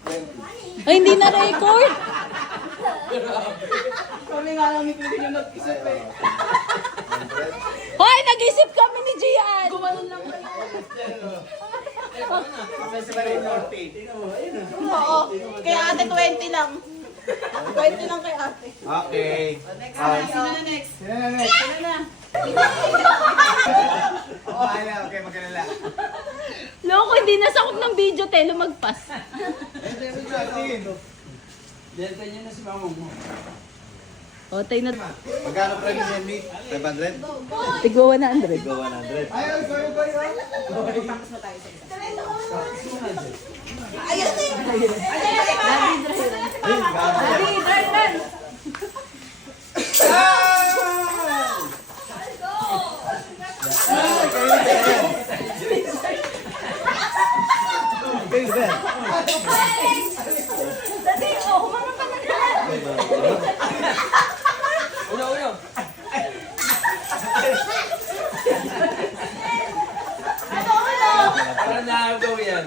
20. Ay, hindi na record. Kami nga lang ni Pwede yung nag-isip eh. 100. Hoy, nag-isip kami ni Gian. Gumanon lang kayo. Festival in Norte. Oo. Kaya ate 20 lang. 20 lang kay ate. Okay. Sino na next? Sino na next? Sino na? Oh, ala, okay, magkalala. Loko, hindi nasakop ng video, te. Lumagpas. Delta niya na si mama mo. O, tayo na. Magkano price niya, Nick? 500? Tigwa 100. Go 100. Ayaw, sorry ko yun. Ayun eh. Dati, oh, humarap ka na dyan. Uno, uno. Para nakagaw yan.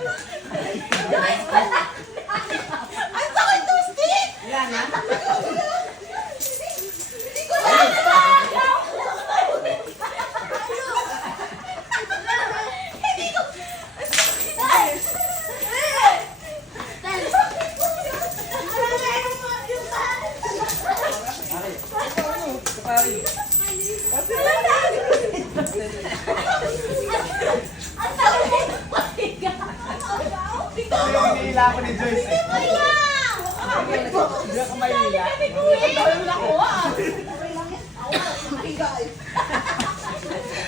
Ang sakit to, Steve! Wala na? Hindi ko na Hindi ko... Kapari. Yung hinihila ko ni Joyce eh. Hindi ako mahihila.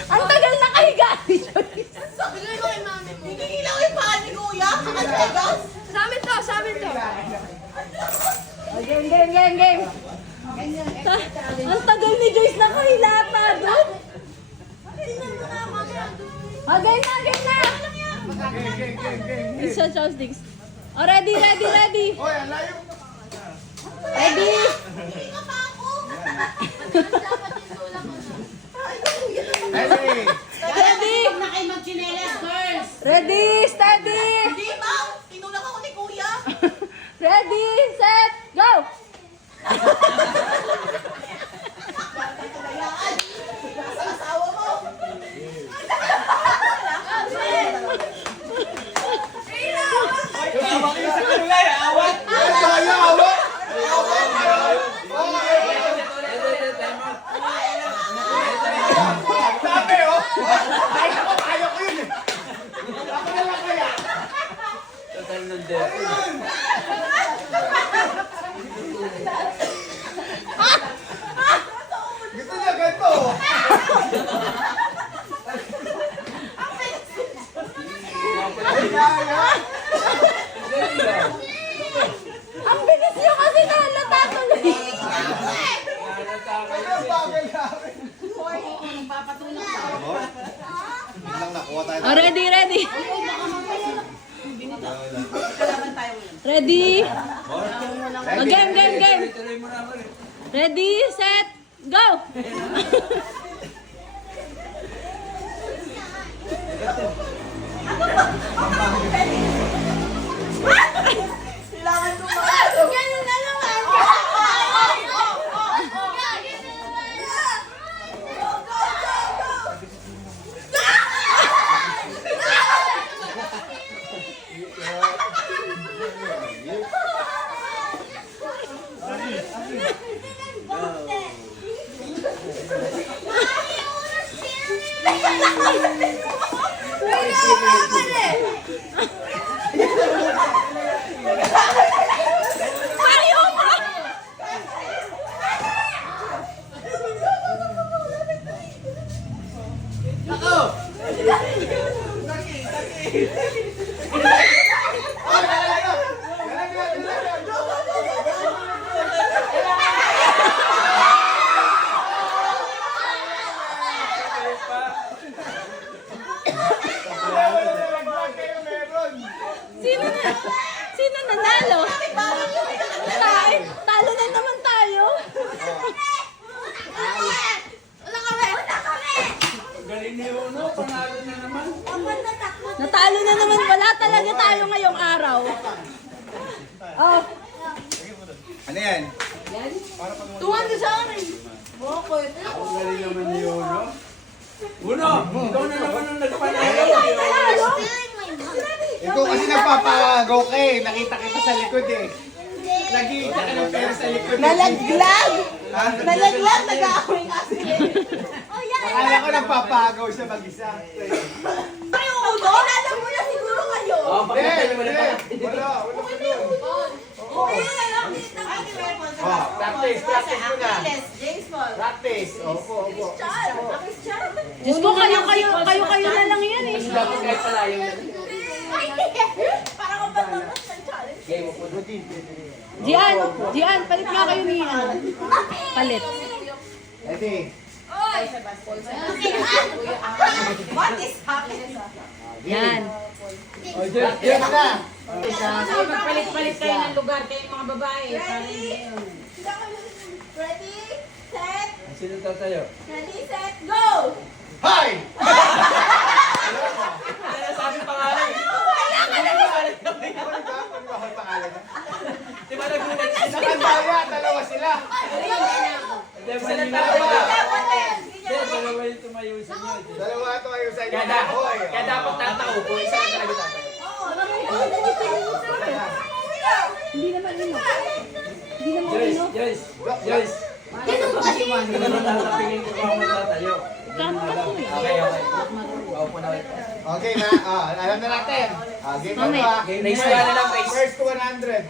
Ang tagal na kahiga ni Joyce. Higigilaw yung paa ni Kuya. Sa amin to, sa amin to. Game. Ang tagal ni Joyce na kahilata doon. Game na. Isa chopsticks. Oh, ready. Oy, ang layo. Ready? Ready. Ready? Huwag na kayo mag-chinelas, girls. Ready, steady. Hindi ba? Tinulak ako ni Kuya. Ready, set, go. Sa asawa mo. Tawag kayo sa kanila eh, awat. Ay, sayang, awat. Sabi oh. Kaya ko yun eh. Ako na lang kaya. Total ng Delta. Gusto niya ganito. Ay, kaya. Ang bilis nyo kasi nahalata tuloy. Ang bagay namin. Papatulog ka. Lang nakuha tayo. Oh, ready. Ready? Oh, game. Tuloy mo naman eh. Ready, set, go. Kailangan ko Ganun na naman. Sino nanalo? Talo na naman tayo. Galing ni Uno, panalo na naman. Natalo na naman. Wala talaga tayo ngayong araw. Oh, Ano yan? 200 sa akin. Ang galing naman ni Uno. Uno, ikaw na naman ang nagpanalo. Ikaw kasi nagpapagaw ka eh. Nakita kita sa likod eh. Nagkita ka ng pera sa likod. Nalaglag! Ha? Nalaglag! Nag-aamoy kasi. Akala ko nagpapagaw siya mag-isa. Ay, ulo? Kilala mo na siguro kayo. Oh, pakita mo na pa. Wala. Okay, nakita ko ni Merpon. Practice muna. James Paul. Practice. Opo. Christian. Diyos ko, kayo na lang yan eh. Dapat kahit palayo na. Parang ang ba't naman sa challenge? Game of Uno. Gian, palit nga kayo ni palit. Ready? What is happening? Yan. Oh, Jeff, na. Magpalit-palit kayo ng lugar kayong mga babae. Ready? Ready? Set? Sino tatayo? Ready, set, go! Hi! Ano sabi pangalan? Di ba nagulat sila? Nakandaya, dalawa sila. Hindi ba sila tatayo? Hindi, dalawa yung tumayo sa inyo. Dalawa ito kayo sa inyo. Kaya dapat tatao kung isa lang talaga tatayo. Hindi naman ino. Hindi naman Joyce, ino. Joyce. Hindi naman tatapingin ko kung ako tatayo. Kanta ko eh. Okay. Paupo na kayo. Okay na, alam na natin. Game na Mamaya. ba? Race ka na lang, race. First to 100.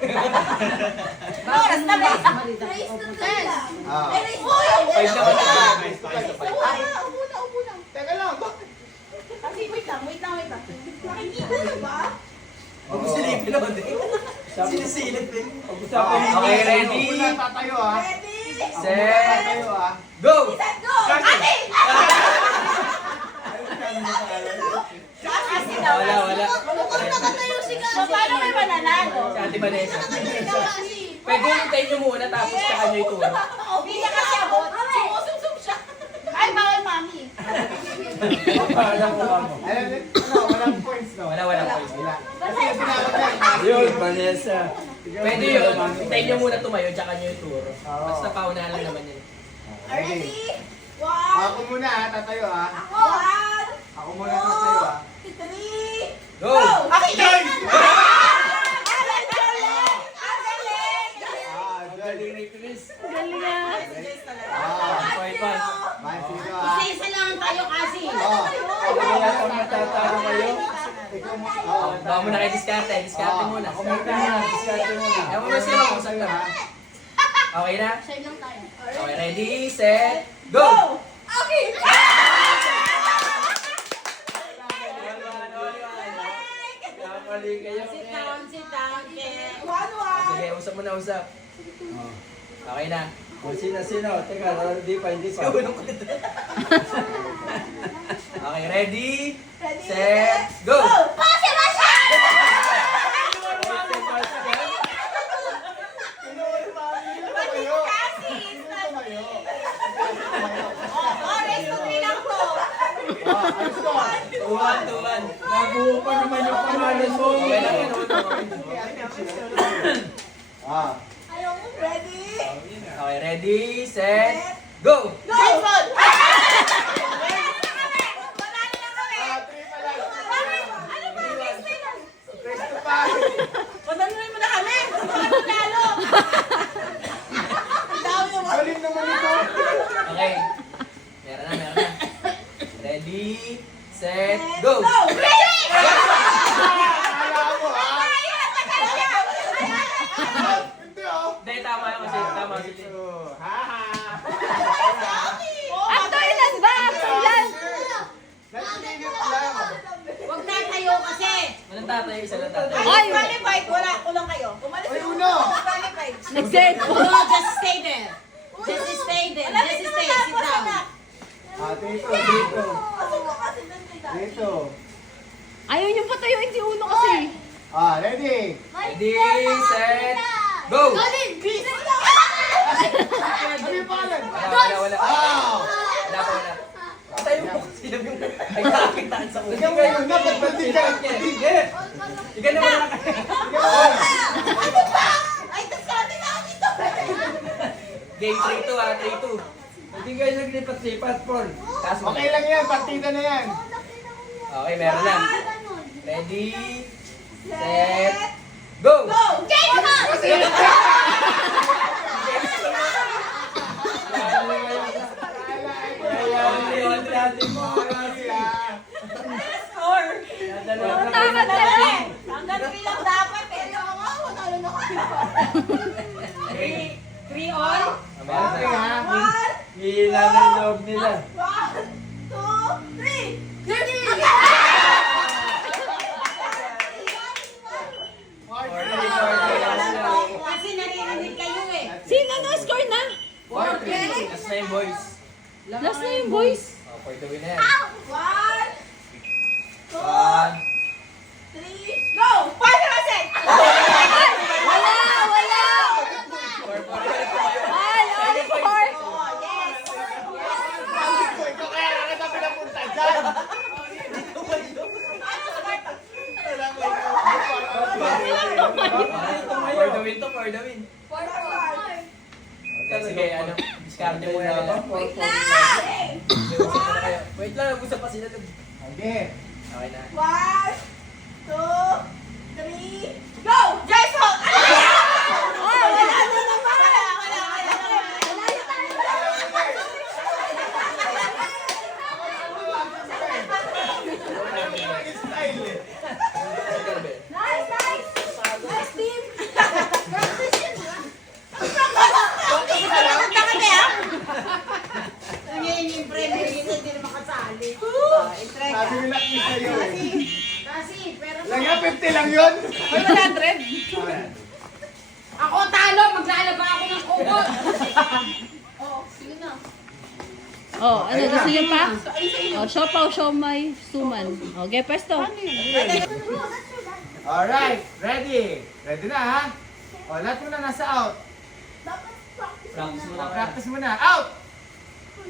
Oras na ba? Race to 10. Ah. Race to 10. Five na ba? Upo na. Teka lang, bakit? Kasi wait lang. Nakikita na ba? Huwag mo silipin naman eh. Sinisilip eh. Pag-usapan niyo. Okay, ready? Una tatayo ha. Ready? Set, Tatayo ha. go! Set, go! Ate! Kasi daw. Wala. So, paano may mananalo? Si Ate Vanessa. Pwede hintayin nyo muna tapos tsaka nyo ituro. Hindi niya kasi abot. Sumusum siya. Ay, bawal mami. Alam mo ba mo? Alam niyo, walang points no? Wala points. Wala. Kasi yung tinawag yan. Yun, Vanessa. Pwede yun. Hintayin nyo muna tumayo tsaka nyo ituro. Basta paunahan lang naman yun. Ready? One. Ako muna ha, tatayo ha. One. Ako muna tatayo ha. Three. Go! Okay, Galing ni Chris. Galing nga. Point pass. Isa-isa lang tayo kasi. Kaya yata matatalo kayo. Baka muna kayo diskarte. Diskarte muna. Ako muna, diskarte muna. Ewan mo na sila kung saan ka. Okay na? Okay, ready, set, go! Okay. Mali kayo. Sit down, okay. One. Sige, usap mo na, usap. Okay na. Sino? Teka, hindi pa. Okay, ready, set, go! Pase. Race to 3 lang to. Tuwan. Nabuo pa naman yung pangalan mo. Okay lang yun. Ayaw mo, ready? Okay, ready, set, go! Jason! Padalunin mo na kami! Lalo! Dami naman! Galing naman ito. Okay. Meron na. Ready, set, go! Ready! Akala mo ha? Hindi oh. Hindi, tama yun kasi. Tama kasi. After ilan ba? After ilan? Nagpinit lang. Huwag tatayo kasi. Walang tatayo, isa lang tatayo. Ay! Qualified, wala. Kulang kayo. Umalis Ay, na. uno. Qualified. Nag-set. No, just stay there. Just stay there. Just stay. Sit down. Dito. Pasok ka kasi doon kay Daddy. Dito. Ayaw niyong patayuin si Uno kasi. Ready? Ready, set, go! Ano yung pangalan? Wala. Wow! Wala pa, wala. Tayo mo kasi yung ay kakitaan sa ulo. Ikaw ngayon na, ba't hindi ka? Hindi! Ikaw naman na kayo. Ano ba? Ay, discarte na ako dito. Game 3-2 ha, 3-2. Hindi kayo naglipat-lipat, Paul. Taas mo. Okay lang yan, partida na yan. Okay, meron na. Ready, set, go! Hanggang 3 lang dapat eh. Ano nga, matalo na kayo. 3 all? Okay ha? Hihila na yung loob nila. 1, 2, 3. Kasi naririnig kayo eh. Sino na? Score na? 4-3. Last na yung boys. Last na yung boys. Oh, for the win na yan. 1, 2, 1, 3, go! Paano kasi? Wala! Wala! 4-4. Ay, only 4. Oh, yes. Ikaw kaya na kita pinapunta dyan. For the win to, for the win. Okay, sige, ano, discard mo muna nila. Wait lang! Usap muna kayo. Wait lang, nag-usap pa sila. Okay. Okay na. 1, 2, 3, go! Jason! Wala na naman! Wala. Style eh. Nice, nice! Nice team! Ngayon yung premier yun, hindi na makasali. Sabi nila kung sa'yo eh. Kasi, pero Lang yan, 50 lang yun. Ay, 100. ako talo, maglalaba ako ng kumot. Oh, ano gusto niyo pa? Oh, siopaw, siomay, suman. Okay, pwesto. Alright, ready? Ready na ha? O, lahat muna nasa out. Practice muna O, kayo. practice muna. Out!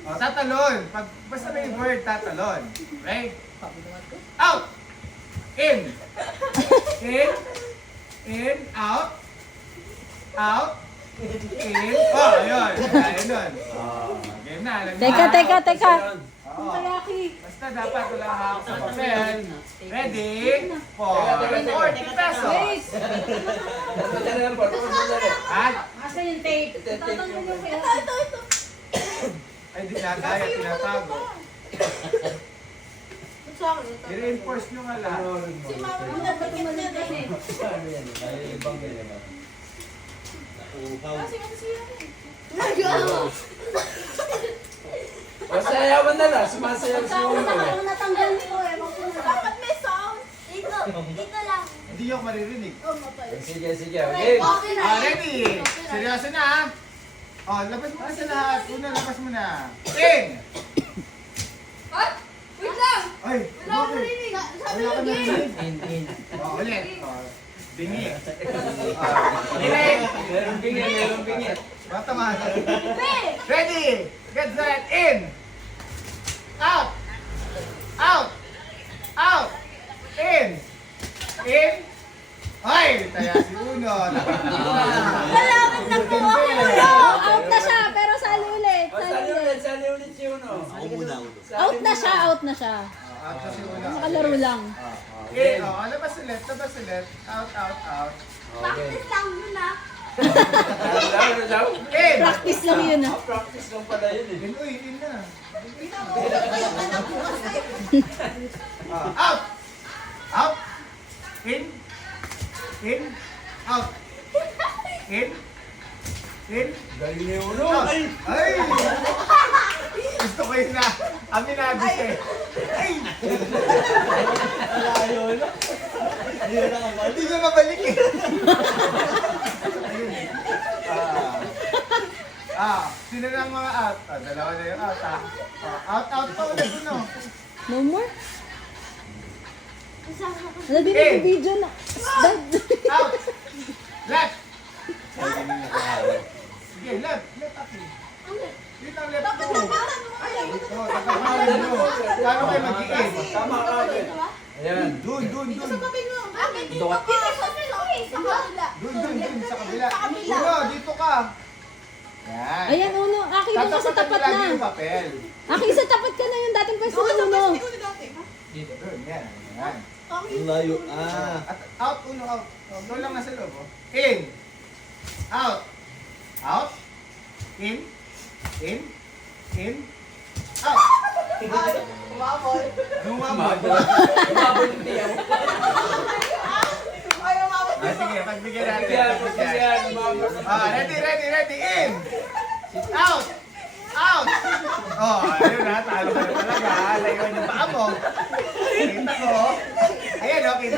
O, tatalon. Pag basta may word, tatalon. Right? Out! In! In! In! Out! Out! In! Oh, ayun. Ayun nun. Game na. Alam niyo na. Teka. Oo. Basta dapat wala hawak sa papel. Ready? For 40 pesos. At, Asa yung tape? Ito. ay di nagaya, tinatago. I-reinforce nyo nga lang. Si Mama mo nagpatingin na kasi. Masayawan na lang. Sumasayaw si Uno eh. Natanggal ko eh. Dapat may sound. Dito lang. Hindi nyo ako maririnig. Sige. Okay. Okay na. Ready? Seryoso na ha? Oh, labas mo na sa lahat. Una, labas mo na. In! Wait lang. Ay, Wala akong narinig. Sabi Wala ka yung game. narinig. Oh, ulit. Oh, bingi. Meron bingit. Matamaan. Hey! Ready? Get set. In! Out! Out! Out! In! In! Ay! Taya si Uno. Malapit na po ako. Oh, out na siya, pero sali ulit. Sali ulit si Uno. Out na siya. Out na si Uno. Nakalaro lang. In! Oh, labas ulit. Out, out, out. Practice lang yun ah. In! Practice lang yun ah. Practice lang pala yun eh. In, uy, in na. Out! Out! In! In! Out! In! In! Galing ni Uno. Out! Ay! Ay! Gusto ko yun na. Aminado siya eh. Ay! Malayo na. Hindi na nakabalik. Hindi ko mabalik eh. Sino lang mga out? Dalawa na yung out ah. Out pa ulit no. No more? Ano din yung video na? dun, sa kabila. Uno, dito ka. Yan. Ayan, Uno. Aki, doon ka sa Tatapatan tapat niyo lagi na. yung papel. Aki, sa tapat ka na yung dating pwesto ng Uno. Dito, dun, yan. Yan. Ang layo. Ah. At out, Uno, out. Doon lang nasa loob, oh. In. Out. Out. In. In. In. Out. Umabol. Lumabot. Umabot yung tiyaw. Ay, umabol. Sige, pagbigyan natin. Yan, Pagbigyan. yan, umabot. Ready, ready, ready. In. Out. Out. Oh, ayun na. Talo ka na talaga. Layuan yung paa mo. Kita ko. Ayan, oh. Kita.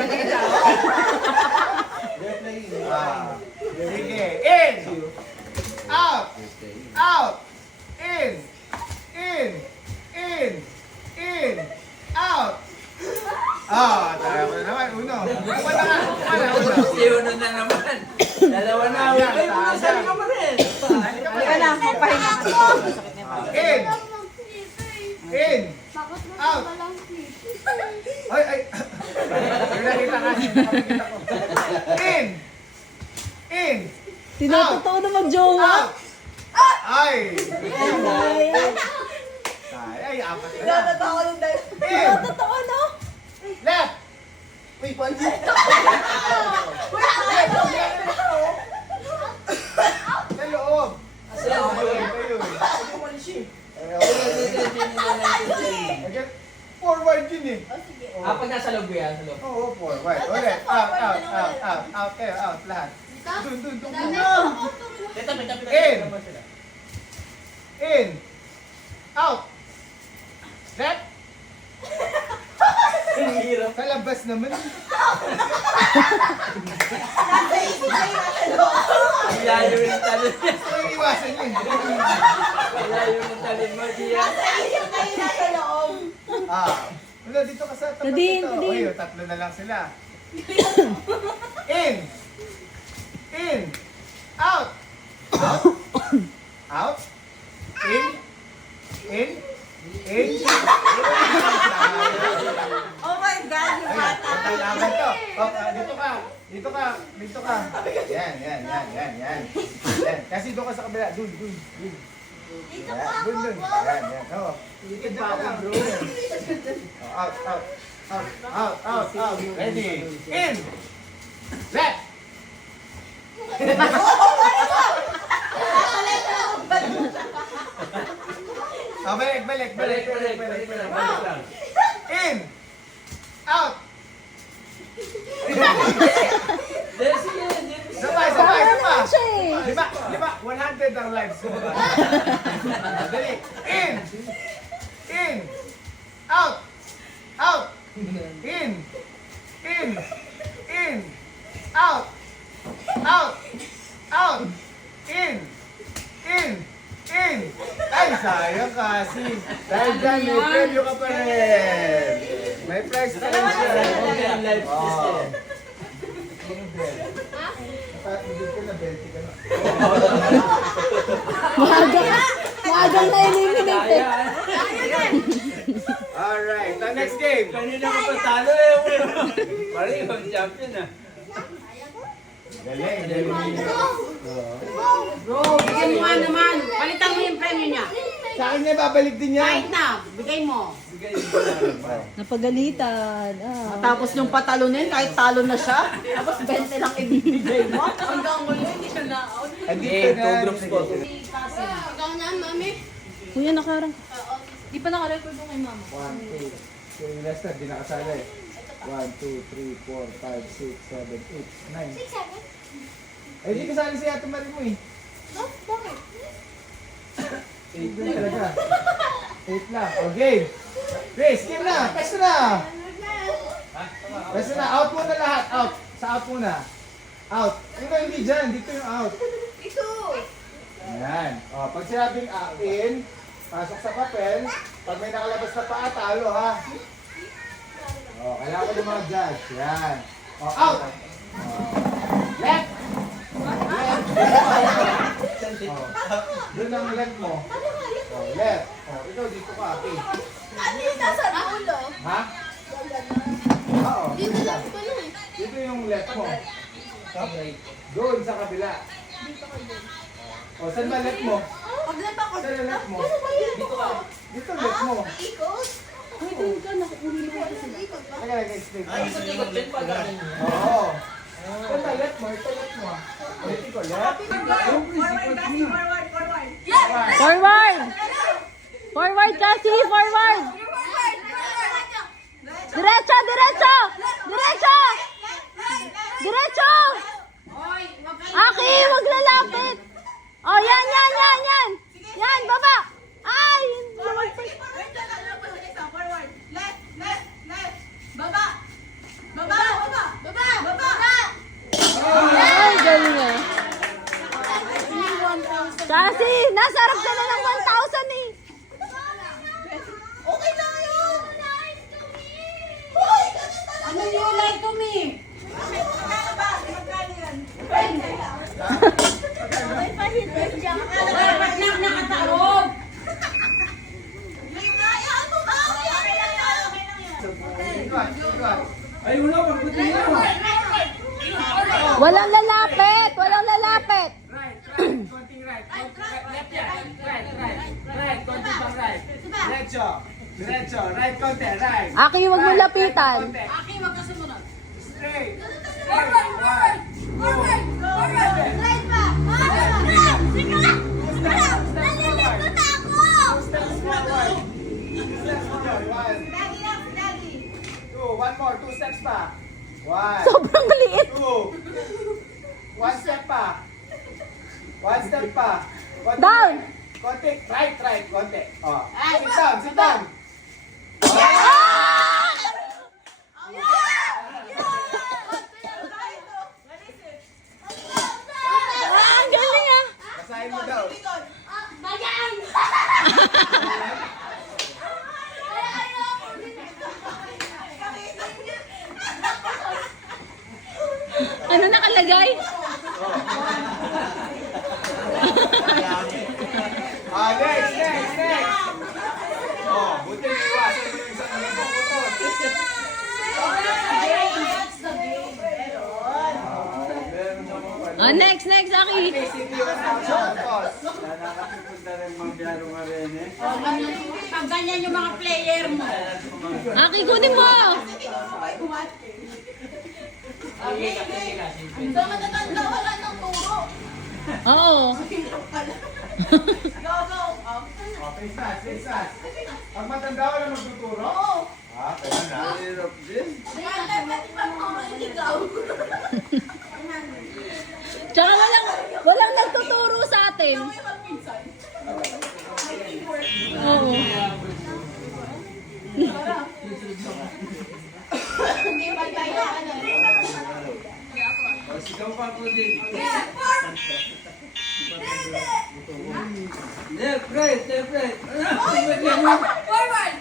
Sige. In. Out. Out. In. In. In. In. Out. Tayo ko na naman. Uno. Uno na nga. Uno. Si Uno na naman. Dalawa na. Ayan, Ay, taas saan yan. ka pa rin? Halika na, papahinga ka. In. In. Out. Ay, ay. Yung nakita kasi. Nakita ko. In. In. Tinatotoo na mag-jowa. Out. Ay. Ay, apat na lang. Tinatatawa yung dahil. In. Totoo, no? Left. Uy, pansin. Wala ka na. Sa loob. Asan? Ayun. Again, forward yun eh. Pag nasa loob yan, sa loob. Oo, forward. Ulit. Out, out, out, out, out. Kayo, out, lahat. Dun. In. In. Out. Left. Sa labas naman. Nasa isip na yung nasa loob. Ang layo ng talon niya. Ito yung iwasan yun. Ang layo ng talon mo, Gia. Nasa isip na yung nasa loob. Wala, dito ka sa tapat Kadin, nito. kadin. Uy, tatlo na lang sila. In. In. Out. Out. Out. In. In. In. Oh my God, yung bata. Kailangan to. Dito ka. Dito ka. Dito ka. Yan. Yan. Kasi doon ka sa kabila. Dun. Yan. Dun. Yan. Oh. Dito pa ako, bro. Out. Ready. In. Left. Balik. Balik lang. In. Out. Dahil sige, Sabay. naman siya eh. Lima. 100 ang lives ko. Dali. In. Out. In. Out. In. Ay, sayang kasi. Dahil dyan, may premyo ka pa rin. May prize pa rin siya. Okay, ang live test Oo. eh. Hindi ko na 20 ka na. Maagang na-eliminate eh. Alright, the next game. Kanina ko pa talo eh. Parang yung champion ah. Galing. Bro, bigyan mo nga naman. Palitan mo yung premyo niya. Sa akin niya, babalik din niya. Kahit na, bigay mo. Napagalitan. Tapos yung patalunin, kahit talo na siya, tapos 20 lang ibibigay mo. Hanggang ngayon, hindi siya na-out. Andito na. two groups po. Ikaw na, mami. Kuya, nakarang. Di pa nakarecord mo kay mama. 1, 2. So yung last na, di nakasali. 1, 2, 3, 4, 5, 6, 7, 8, 9. Ay, di kasali si Ate Marie mo eh. Bakit? 8 na talaga. 8 lang. Okay. Chris, game na. Pwesto na. Pwesto na. Out muna lahat. Out. Sa out muna. Out. Yung hindi dyan. Dito yung out. Ito. Ayan. O, pag sinabing in, pasok sa papel. Pag may nakalabas na paa, talo ha. O, kailangan ko yung mga judge. Yan. O, out. O, left. Left. O, doon ang left mo. O, left. O, ikaw dito ka. Okay. Ano yung nasa ulo? Ha? Oo. Dito lang ko lang eh. Dito yung left mo. Doon sa kabila. O, saan ba left mo? Pag-left ako. Saan ang left mo? Dito ka. Dito left mo. Ikot. Uy, doon ka, nakahuli mo kasi. Ikot ba? Teka lang, explain. Sa likod din pag ganun. Oo. Saan ba left mo? Ito left mo. Ulitin ko, left. Forward! Forward, Cassie! Forward! Diretso! Diretso! Diretso! Diretso! Aki, wag lalapit! Oh, yan, yan, yan, yan! Yan, baba! Ay! Forward. Left, left, left. Baba. Baba, baba. Baba, baba. Ay, galing ah. Cassie, nasa harap ka na ng 1,000 eh. Okay na yun. Hoy, ganun talaga. Ano yung like to me? Magkano ba? Magkano yan? Ba't nakataob? Yung nga yan, tumawa yan. Okay lang yan. Okay lang yan. Ikot, ikot. Ay, wala. Pagbuti na. Walang lalapit! Walang lalapit! Right, right. Konting right. Left yan. Right, right. Right, konting pang right. Diretso. Diretso. Right, konti. Right. Aki, wag mo lapitan. Konti. Aki, wag ka sumunod. Straight. Forward, forward. Forward, forward. Right pa. Sige lang. Nalilito na ako. Steps forward. Steps forward. One, Lagi lang, lagi. two. One more. 2 steps pa. 1, Sobrang liit. 2. 1 step pa. 1 step pa. Konti. Down. Konti. Right, right. Konti. Oh. Sit down, sit down. Ah, ang galing ah. Basahin mo daw. Ano nakalagay? Ah, next, next, next. Oh, buti iwasan mo yung isang nagpuputos. Oh, next, next, Aki. Hindi iwas mo siya. Tos. Pag ganyan yung mga player mo. Aki, kunin mo. So, matatanda, wala nang turo. Oo. Go, go. Oh, face-as, face-as. Pag matanda ka na magtuturo? Ah, kaya na. Hirap din. Kaya pati pa ako iligaw. Tsaka walang nagtuturo sa atin. Oo. Hindi ba tayo? Sigaw pa ako din. Yeah, four. Left, right, left, right. Forward.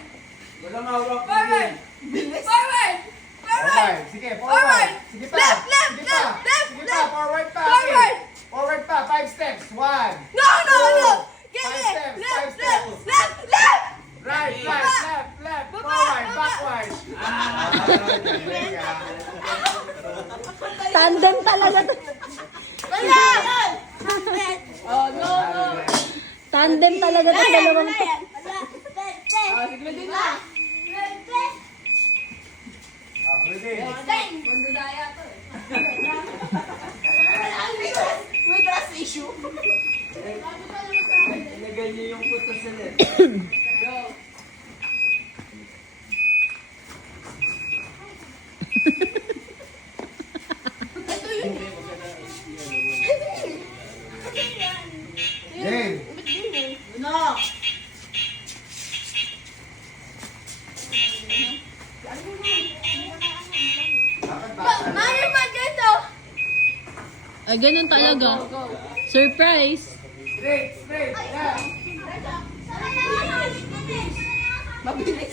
Walang hawak ko Forward. din. Forward. Forward. Sige, forward. Forward. Sige pa. Left, left, Sige pa. left, left, Sige pa, left. forward pa. Forward. Forward pa, 5 steps. 1. No, no, no. Get 5 it. steps, 5 Left, steps. left, left, left. Right, right, left, left, forward, backward. Tandem talaga to. Wala. Oh, no, no. Tandem talaga to dalawang to. Sige din na. May trust issue. Ilagay niyo yung puto sa left. Game. No. Mario pa dito. Ay, ganun talaga. Surprise. Straight, straight, left. Mabilis.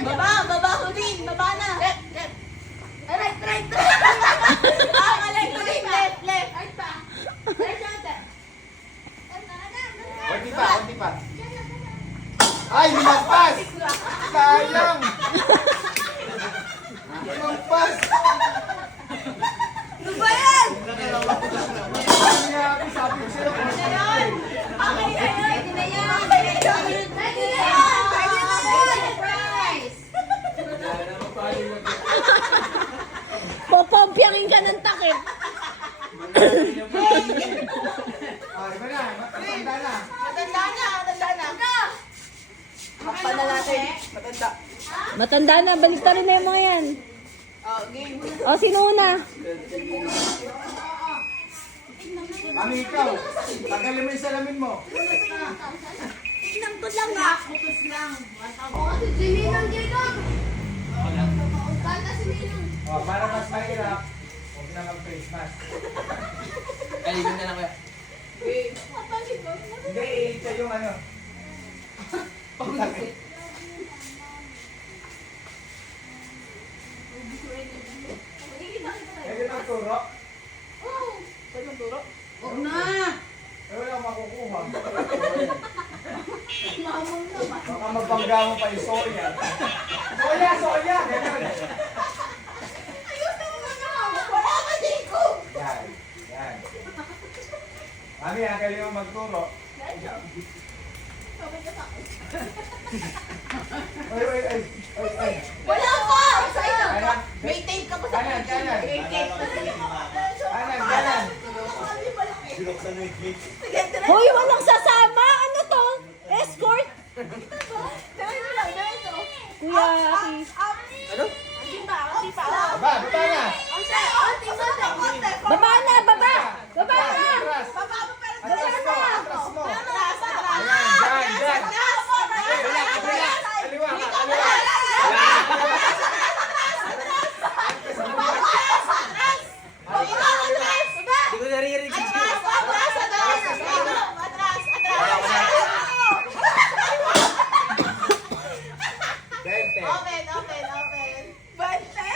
Baba, baba ko din. Baba na. Left, left. Right, right, right. Left, left, left. Right pa. Right, right. Konti pa, konti pa. Ay, lumagpas! Sayang! Lumagpas! Pampiyangin ka ng takip. Oh, di ba na? Matanda na. Matanda na. Makpan na natin. Matanda. Matanda na, baliktarin na yung mga yan. Oh, game. O, sino una? Mami, ikaw. Tagalin mo yung salamin mo. Tingnan ko lang ha. Focus lang. Si Ninang dito. Bata si Ninang. Oh, para mas mahirap, huwag na mag-face mask. Aligon na lang kuya. Hindi, i-itcha yung ano. Pwede magturo? Huwag na! Eh, wala akong makukuha. Baka mabangga mo pa yung soya. Soya! Ganyan. Wala ka dito. Yan. Mami, ang galing mo magturo. Ay. Wala pa. Kanan. May tape ka pa sa Kanan. May tape. Kanan. Sinuksan mo yung gate. Hoy, walang sasama! Ano to? Escort? Kuya, Aki. Ano? Baba na. Baba na, baba! Baba na! Atras mo. Diyan. Kaliwa. Hindi ko naririnig si Gio. Dente. Open. Bante?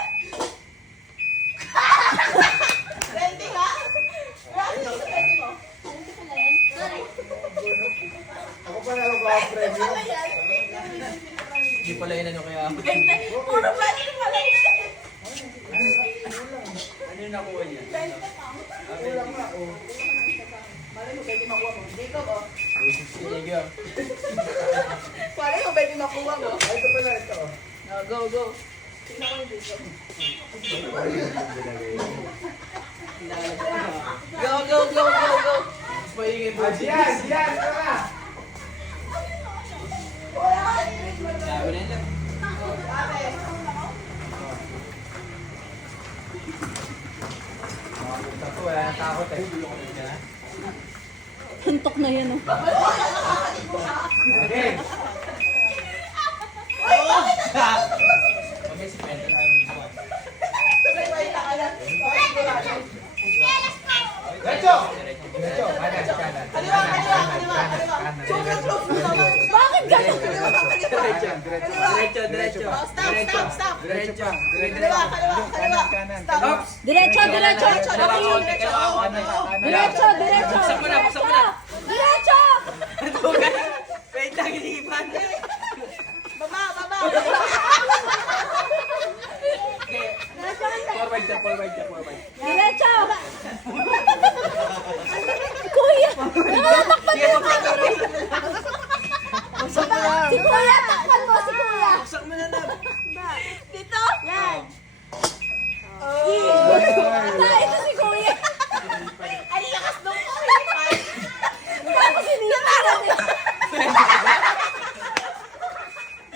Bante ka? Ako pa na mag-preview. Hindi pala yun ano kaya. Puro bante pala yun. Ano yung nakuha niya? Malay mo, pwede makuha mo. Jacob, oh. Sige, Gio. Malay mo, pwede makuha mo. Ito pala ito. Go. Tingnan ko yung Jacob. Go. Maingay po. Diyan. Ito na. Sabi na yun. Makapunta to, wala nang takot eh. Huntok na yan, oh. Okay. Okay, si Pento na yung gusto. Diretso. Kanan. Kaliwa. Bakit ganun? Diretso. Stop. Diretso. Kaliwa. Stop. Ops! Diretso! Kailangan Aki! konti, kailangan konti. Diretso! Buksan mo na. Diretso! Wait lang, iniipan. Baba. Forward ka. Diretso! Kuya! Nakakatakpan Sige, mo! Si Kuya! Takpan mo si Kuya! Buksan mo na lang. Dito! Yan! Ito si Kuya! Ay, lakas nung Tapos sinira natin!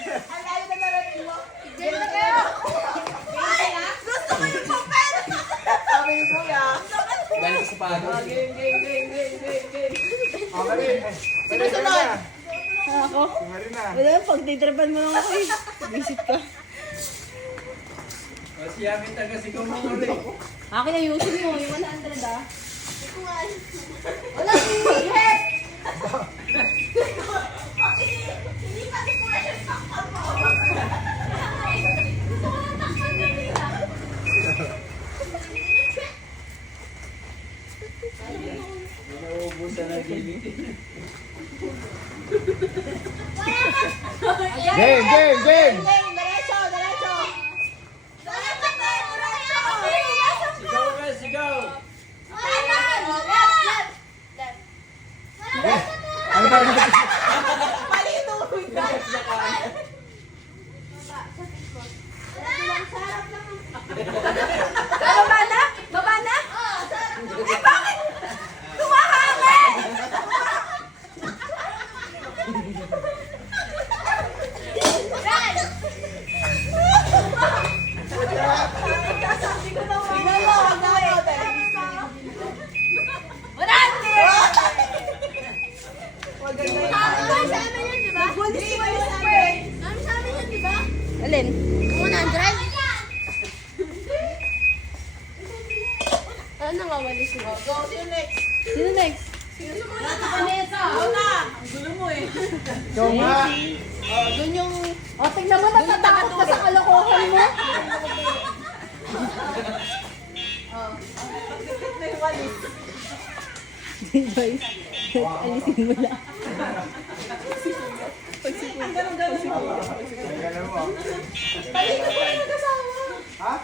Ang layo na narating mo. Diyan na kayo. Ay, gusto ko yung papel. Sabi ni Kuya. Galing sa pagod. Game. Sinusunod. Ako? Marina. Wala, pag titrapan mo lang ako eh. Visit ka. O, siyamin taga si Kumuli. Akin ayusin mo, yung 100 ah. Wala si Hep. Hindi pa si Kuya yung sakal mo. Gusto ko lang takpan na nila. Nauubusan na gili. Game. Diretso. Sigaw! Ano ba? Mali ito. Bababa na. Parang nangawalis mo. Go, sino next? Sino next? Vanessa! Ikaw nga. Doon yung... O, tingnan mo, natatakot ka sa kalokohan mo. Di ba? Alisin mo lang. Ganun mo. Ha?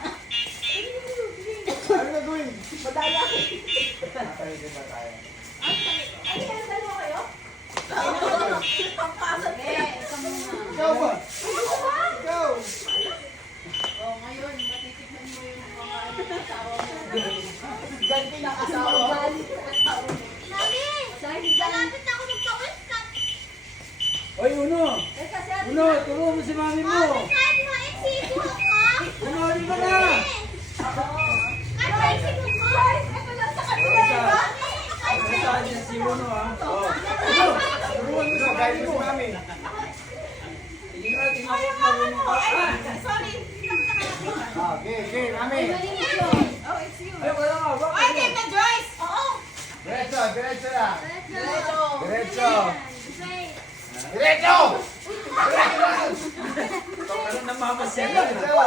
Ano gagawin? Madaya. Tatay din ba tayo? Ikaw ba? Ikaw! Oy, Uno! Uno, turo mo si mami mo! Uno, di ba na? Saan niya si Uno, ha? Turuan mo sa guide mo si mami. Hindi na, tinapos na Uno. Okay, okay, mami. Ay, wala nga, bakit? Ay, game na Joyce! Oo! Diretso, diretso lang. Diretso. Diretso. Diretso! Ano na mamasyal? Diretso!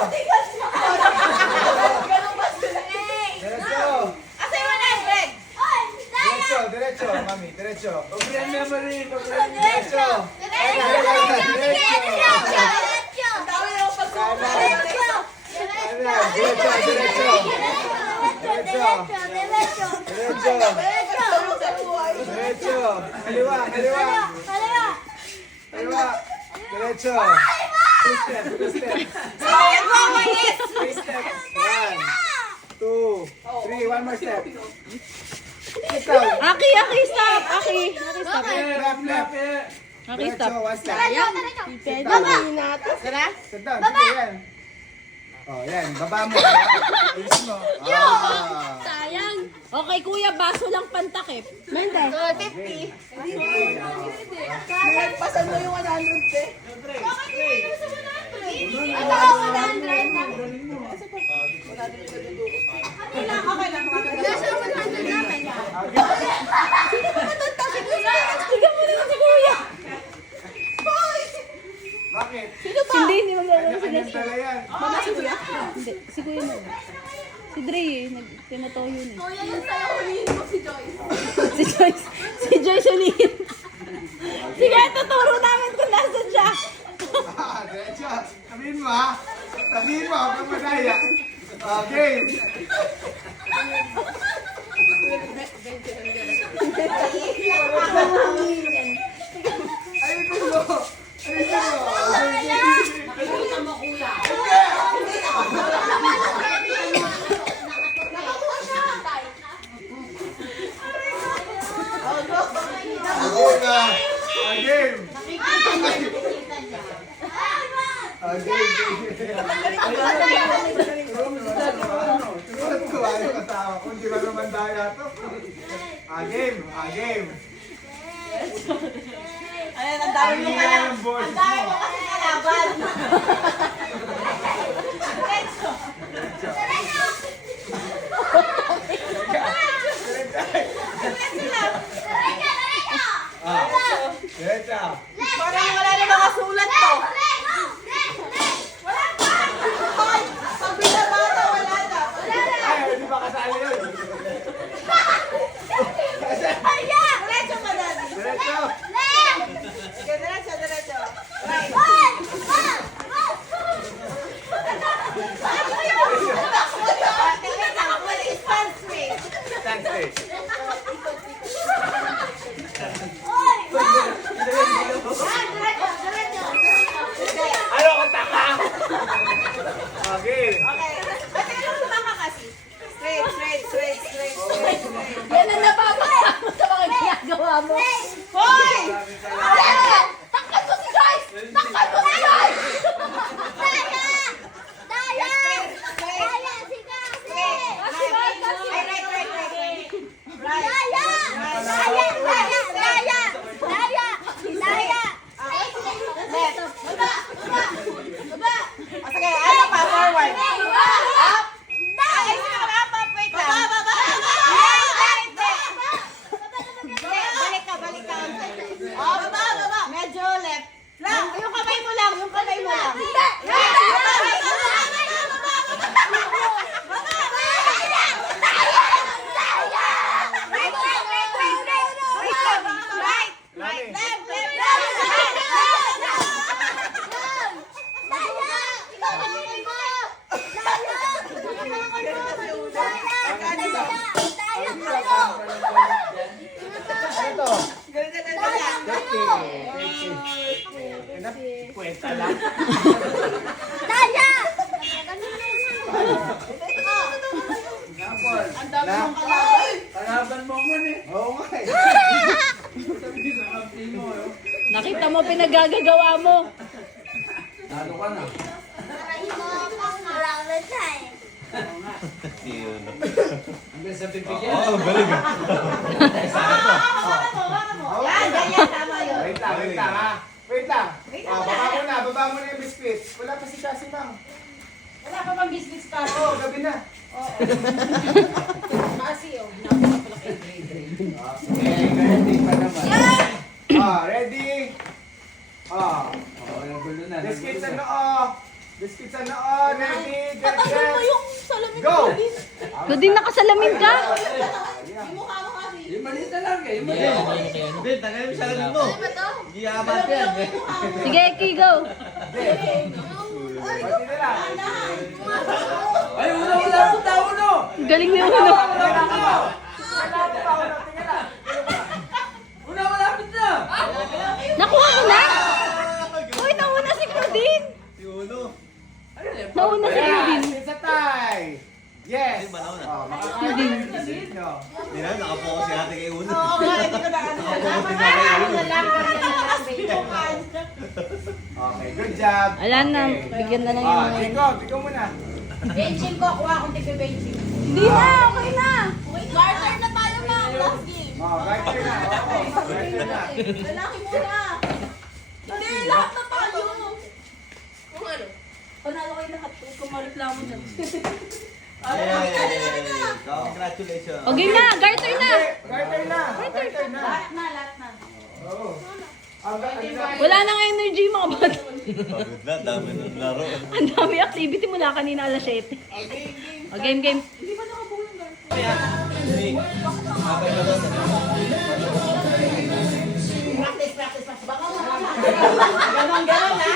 Diretso! Asa yung 100? Diretso, diretso, mami, diretso. Pag-brand memory, pag-brand memory. Diretso! Diretso, diretso. Diretso. Kaliwa, kaliwa. Kaliwa. Diretso. Two steps, two steps. Three steps. 1, 2, 3. One more step. Sit down. Aki, stop! Aki, stop. Left, left. Aki, Diretso, stop. one step. Sit Sit down. Sige, yan. Oh, yan. Baba mo. Ayusin mo. Ah. Sayang. Okay, kuya, baso lang pantakip. Mende. 50. Pasan mo yung 100, te. Bakit hindi mo sa 100? Ito ang 100. Okay lang. Nasa 100 naman yan. Sino ba matanda si Kuya? Tignan mo naman si kuya. Bakit? Hindi maglalaro si Kanya-kanyang Desi. tala yan. Mama si kuya? Hindi, si kuya mo. Si Dre tinatoyo yun eh. Kuya, yung sa'yo, huliin mo si Joyce. Si Joyce ulihin. Sige, tuturo namin kung nasan siya. Diretso. Sabihin mo, ha? Sabihin mo, huwag kang madaya. Okay. Ayusin mo. Ayusin mo. Nakikita mo, kuya. Again na. Again. Turuan ko, ayaw kasama ko. Hindi ba naman daya to? Game. Ayan, ang dami mo pala. Ang boses Ang dami mo. mo kasi kalaban. Diretso. Parang wala na mga sulat to. Wala pa. Hoy, pag binabata, wala na. Ay, hindi ba kasali yun? Diretso pa na. Diretso. Sige, diretso. Right. Tingnan lang, stand straight. Stand straight. Ano kung taka? Okay. Okay. Ate, ano tumama kasi? Straight. Yan ang napapasama sa mga ginagawa mo. Hoy! Takpan mo si Joyce! Takpan mo si Joyce! Straight. Right. 50 lang. Daya! Ang dami mong kalaban. Kalaban mo mo eh. Oo nga eh. Nakita mo, pinagagagawa mo. Talo ka na. Hanggang sa pipigyan. Oo, galing ah. Yan, ganyan, tama yun. Wait lang ha. Wait lang. Baba mo na yung biscuit. Wala pa si Cassie Mang. Wala pa bang business card? Oo, gabi na. Kasi, oh. Napakapalaki yung grade. Ready pa naman. Ready? Oo, nagulo na. Biscuit sa noo. Biscuit sa noo. Ready? Get Tatalon mo set. yung salamin Go! ko din. Pwede nakasalamin ka. Yung mukha mo kasi. Yung maliit na lang eh. Yung maliit. Hindi, tanggalin mo sa lalim mo. Ano ba to? Hindi amat yan. Sige, Eki, go. Pati na lang. Ay, uno, wala akong tao, uno! Galing mo yung uno. Una, malapit na! Nakuha mo na? Uy, nauna si Claudine. Si Uno. Nauna si Claudine. It's a tie. Yes. Hindi, manaw na. Makakain na si Sid, no? Hindi na, nakapokus si ate kay Uno. Oo nga, hindi ko na ano. Nakapokus din na kay Ano Uno. na lang, ganyan na lang, baby. Okay, good job. Wala na, bigyan na lang yung mga yun. Tiko muna. Benching ko, kuha akong tipi-benching. Hindi na, okay na. Garter na tayo, ma'am. Last game. Right here na. Right here na. Lalaki muna. Hindi, lahat na tayo. Kung ano? Panalo kayo lahat. Kumareklamo na. Yay! Congratulations. O, game na, garter na. Garter na. Garter na. Lahat na. Oo. Wala na nga energy mga bata. Pagod na, dami ng laro. Ang dami activity mula kanina alas 7. O, game, game. Practice. Baka ganon, ha?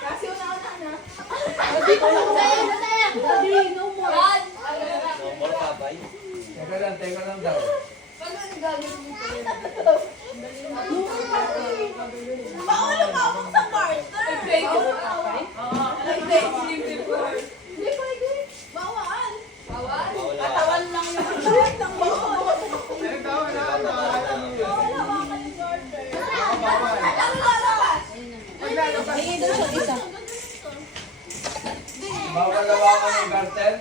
Kasi una-una na. Daddy, no more. Teka lang daw. Bawal lumabog sa garter. Hindi pwede. Bawal. Katawan lang yung katawan lang bawal. Bawal hawakan yung garter. Ay, doon siya isa. Bawal lawakan ng gartel.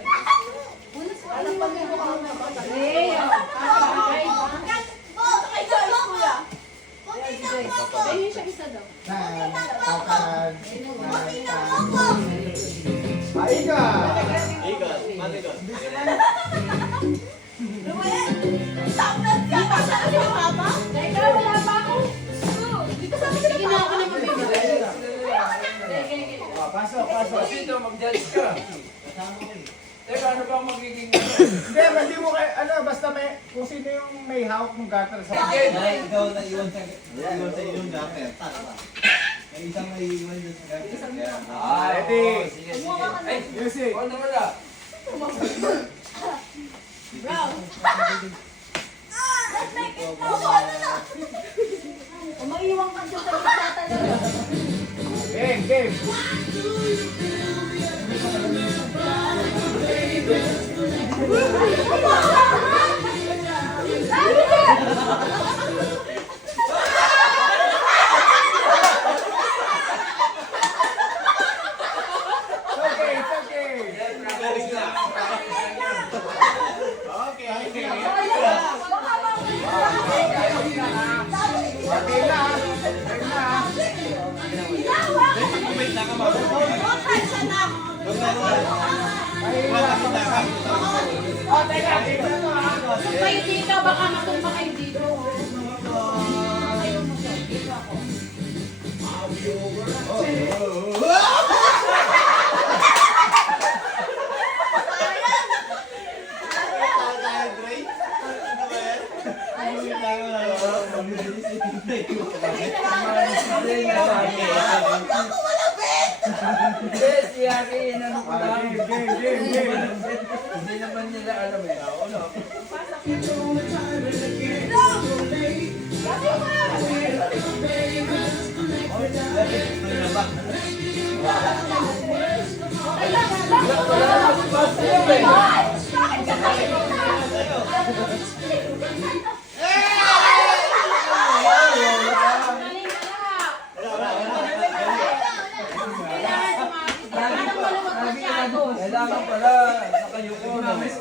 Ayun siya isa daw. Aiga. Ikan, matigas. Sige na ako na mabibigay. Pasok. Dito, mag-judge ka. Teka, ano ba ang magiging Hindi mo kayo, basta may, kung sino yung may hawak ng garter sa Dahil ikaw na iwan sa inyong gamit. May isang may iwan dyan sa gamit. Ready? Sige. Ay, Music. huwag na wala. Umaiwan ka dyan sa gitna talaga. Game. It's okay. Okay na. Kayo dito, baka matumba kayo dito. Hindi, si Aki, inano ko lang. Game. Hindi naman nila alam eh. Kailangan pala, nakayuko na. Si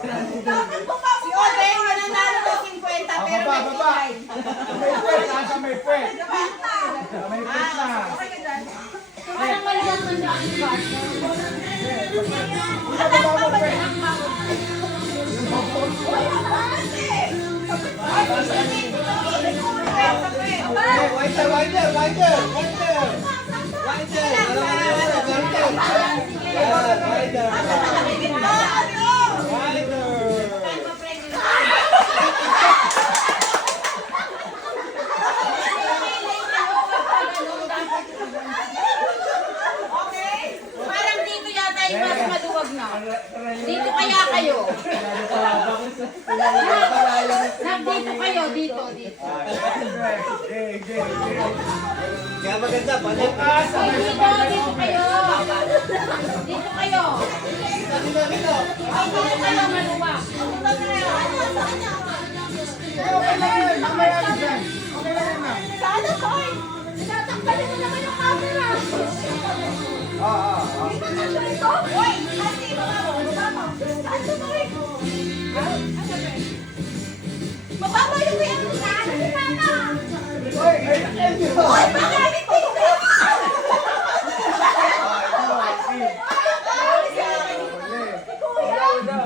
Obe, mananalo ng 50, pero Baba, may baba. fine. May pwet, nasa may pwet. May pwet na. Okay ka dyan? Parang maliwan man sa aking bata. Winder, winder, winder, winder. Winder, winder. Okay? Parang dito yata yung mas maluwag na. Dito kaya kayo. Nandito kayo, dito. Kaya maganda, balik. Ay, dito kayo. Dito kayo. Dito, dito. Ay, dito kayo, maluwag. Okay lang yun. Mamaya na dyan. Okay lang yun na. Sana, Toy! Tatakbalin mo naman yung camera! Uy! Ate, baba mo! Ano, Toy? Mababa yung kuya mo sa ano si Papa! Uy, ay, Uy, bakit hindi ko?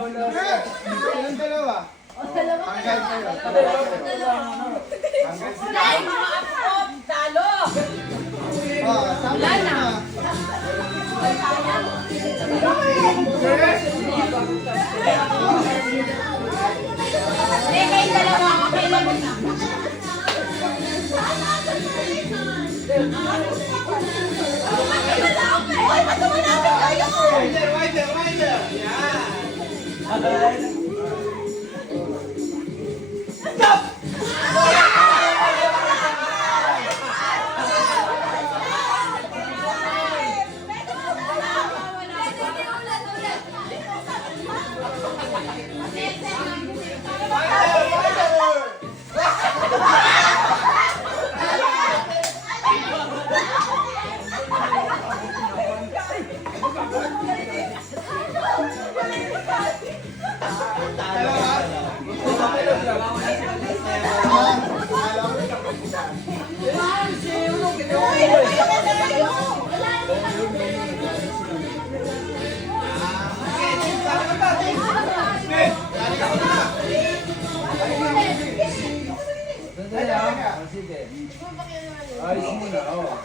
Ilang dalawa? Hanggang kayo. Hanggang sila. Ay, mga apo, talo. Wala na. Eh, kayong dalawa, okay lang na. Uy, matumanapin kayo! Winder, winder, winder. Yan. Sige. Ayos muna, oh. Ang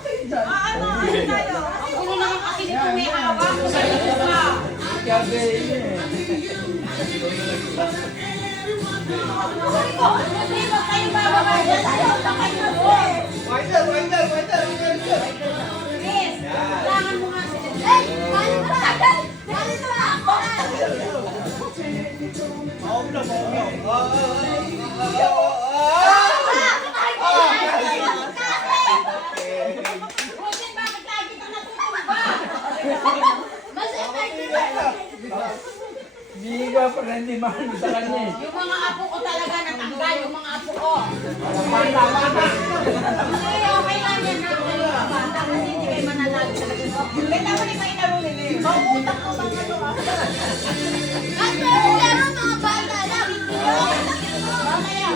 gulo naman kasi nito may hawak. Malito ka. Kabe yun eh. Hindi ba kayo bababa dyan? Ayaw na kayo doon. Winder, winder, winder, winder. Chris, kailangan mo nga sila. Eh, paano ba? Paano ba ako? Busin, bakit lagi ka natutumba? Mas effective. Hindi ka pa rin di mahal sa kanya eh. Yung mga apo ko talaga natanggal, yung mga apo ko. Mata. Hindi, okay lang yan na kayo mga bata kasi hindi kayo mananalo talaga. Kaya mo ni May Tarun eh. Mauutang ko bang ano ah? At meron mga bata lang. Mamaya.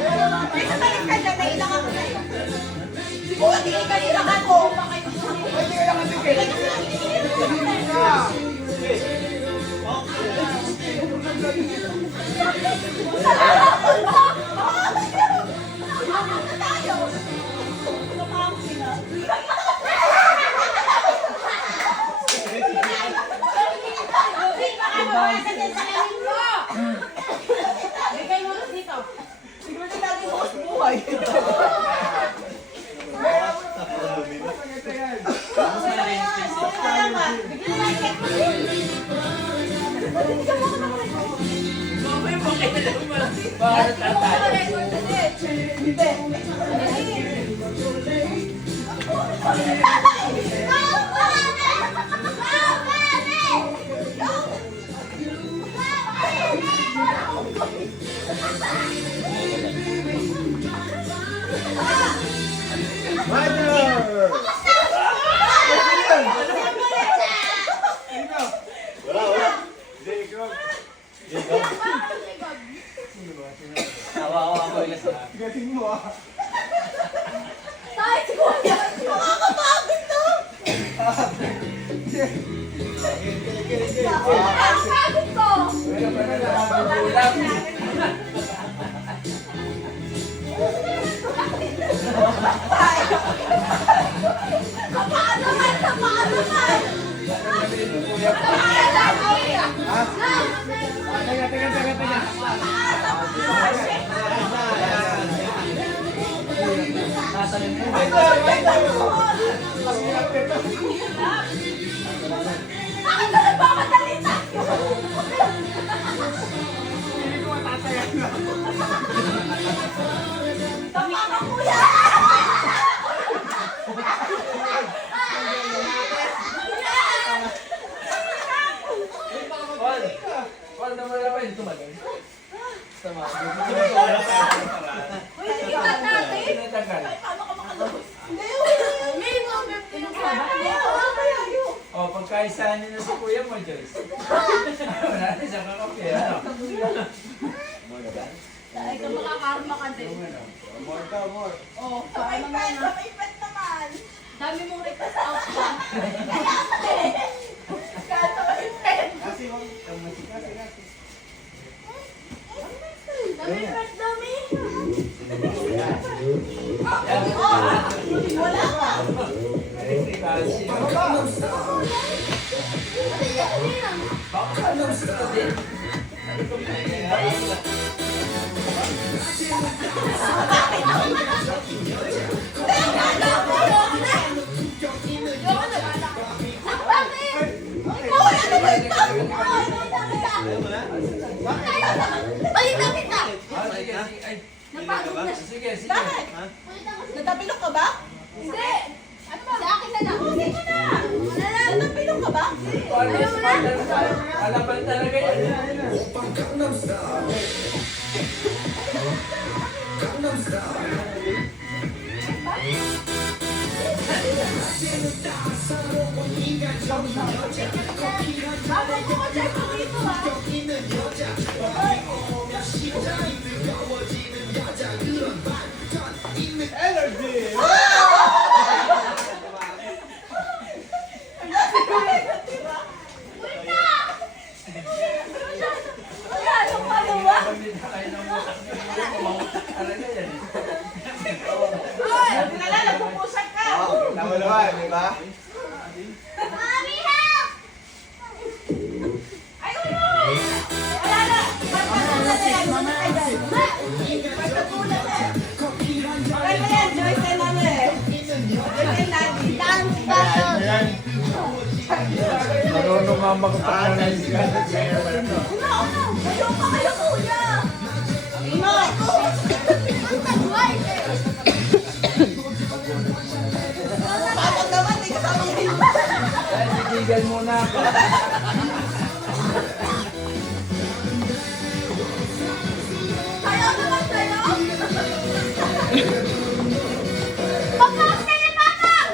May sabalik ka dyan, nailang ako na yun. Siguro hindi ka nilang ako. Pwede kaya katigil. Bigay mo dito. Bakit tatay? Hindi. Mother! Wala, wala. Jacob. Ako ilas na. Gating mo ah. Tayo, si Kuya. Makakapagod to. Nakakapagod ko. Meron pa na nakakagulang. Kapaan naman, kapaan naman. Teka. Natalin mo. Bakit ka nagmamadali tayo? Tama ka, Kuya. Wala naman na pa yun tumagal. Tama. Uy, sigitan natin. Tinatagal. Paano ka makalabas? Hindi, may mga pinagkakaya. O, pagkaisahan niyo na si kuya mo, Joyce. Wala na siya kakapi, ano? Ay, ka makakarma ka din. Oh, Sabay paano pa, naman? sabay pa naman. Dami mong request out pa. Kaya sabay pa. Dami pa, dami. Wala ka. Sige, sige. Natapilok ka ba? Hindi. Ano ba? Sa akin na lang. Hindi ko na. Natapilok ka ba? Alaban talaga yan. Bakit mo ko dyan dito ah? Energy! Hindi na kayo ng utak niyo. Mamautak talaga yan. Nalala, nagpupusak ka. Tama naman, di ba? Mommy, help! Ay, uy! Wala na! Pagkakulan na yan! Pagkakulan na yan! Maganda yan, Joyce and ano eh. Joyce and Daddy. Dance battle! Marunong nga makapag-analyze ka. Una! Ayaw ka kayo, kuya! Ino! Patag naman, di kasama yun. Dahil sigigan muna ako. Ayaw naman sa'yo! Papak na ni Papak!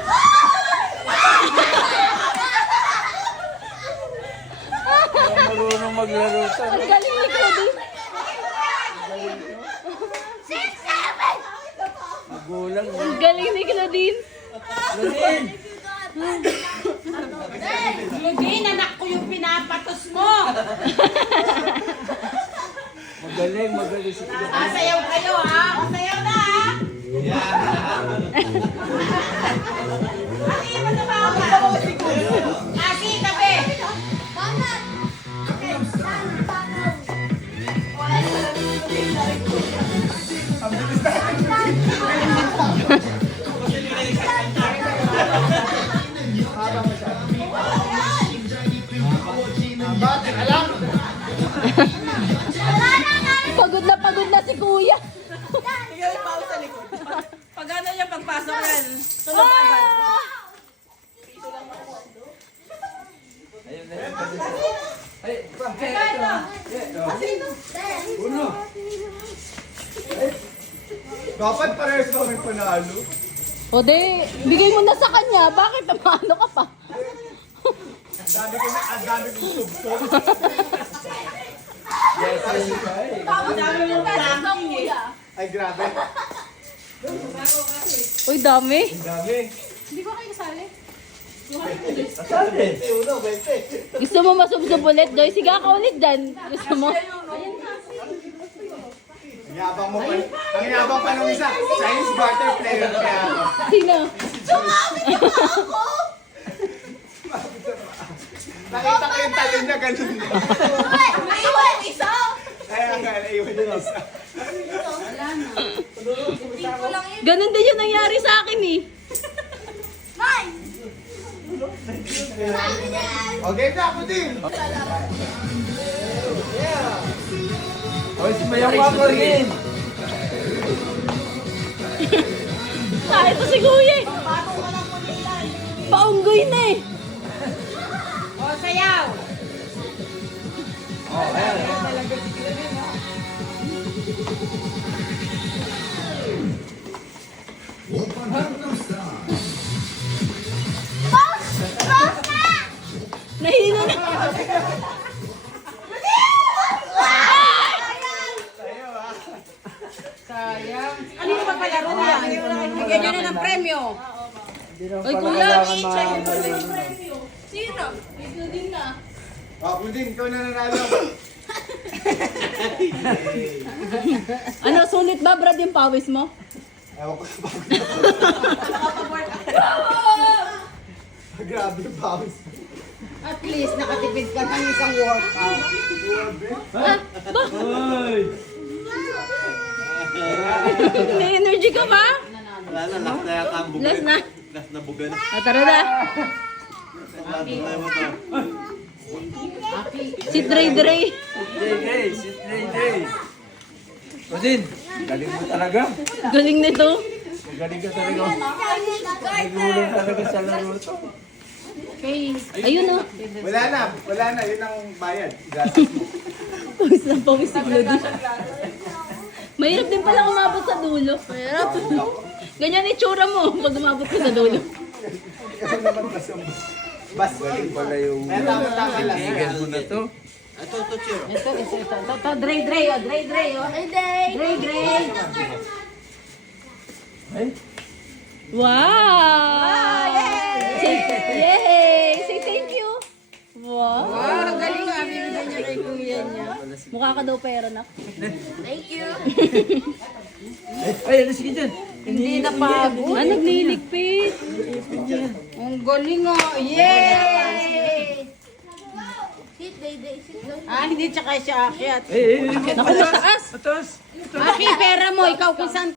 Marunong maglaro ka. Ang galing ni Claudine. 6, 7! Magulang. Ang galing ni Claudine. Claudine! Claudine, anak ko yung pinapatos mo. Magaling si Claudine. Sasayaw kayo, ha? Sayaw na, ha? Ano yung matabaho ka? Asi, tabi. Banat! Okay, banat! Pagod na si Kuya. Pag ano yung pagpasok yan, tulog agad. Ayun na yun. Ay, pa. Uno. Dapat parehas kami panalo. O de, bigay mo na sa kanya. Bakit namano ka pa? Ang dami kong subsok. Ay, grabe. Uy, dami. Ang dami. Hindi ko kayo kasali. Sabi. Uno, 20. Gusto mo masubsob ulit, Joy? Sige ka ulit dyan. Gusto mo? Ang yabang mo pa. Ang yabang pa nung isa. Chinese barter player kaya ako. Sino? Nakita ko yung talon niya ganun. Naiwan isa! Kaya nga, naiwan yung isa. Ganon din yung nangyari sa akin eh. Nice! Okay na ako din. Oy, si Mayang Wako rin. Ito si Kuya eh. Paunggoy na eh. O, sayaw. Nahilo na. Sayang. Ano yung papalaro yan? Bigyan nyo na ng premyo. Uy, kuya. Sino? Ito din na. Ako din, ikaw na nanalo. Ano, sulit ba, Brad, yung pawis mo? Ewan ko ba? Grabe yung bawis. At least nakatipid ka ng isang workout. Ah, ba? May energy ka ba? Wala na, last na yata ang buga. Last na. Last na buga na. O, tara na. Last na mo to. Si Dre Dre. Jay, sit Jay. Odin, galing mo talaga. Galing nito. Galing ka talaga. Nagulong talaga sa laro to. Okay. Ayun o. Wala na, yun ang bayad. Pawis na pawis si Bloody. Mahirap din pala umabot sa dulo. Mahirap. Ganyan itsura mo pag umabot ka sa dulo. Ikaw naman bas yung bas. Galing pala yung Kaya tama-tama lang. kaibigan mo na to. Ito, Chiro. Ito, Dre, o. Dre, o. Dre. Ay, Wow! Yay! Say thank you! Wow! Ang galing nga. Binigyan niya kay kuya niya. Mukha ka daw pera na. Thank you. ay, alas ka dyan. Hindi na pagod. Ah, nagliligpit. Ang galing nga. Yay! Sit, day, sit, day. Ah, hindi tsaka siya akyat. Ay, Naku, mataas. Atas. Aki, pera mo. Ikaw kung saan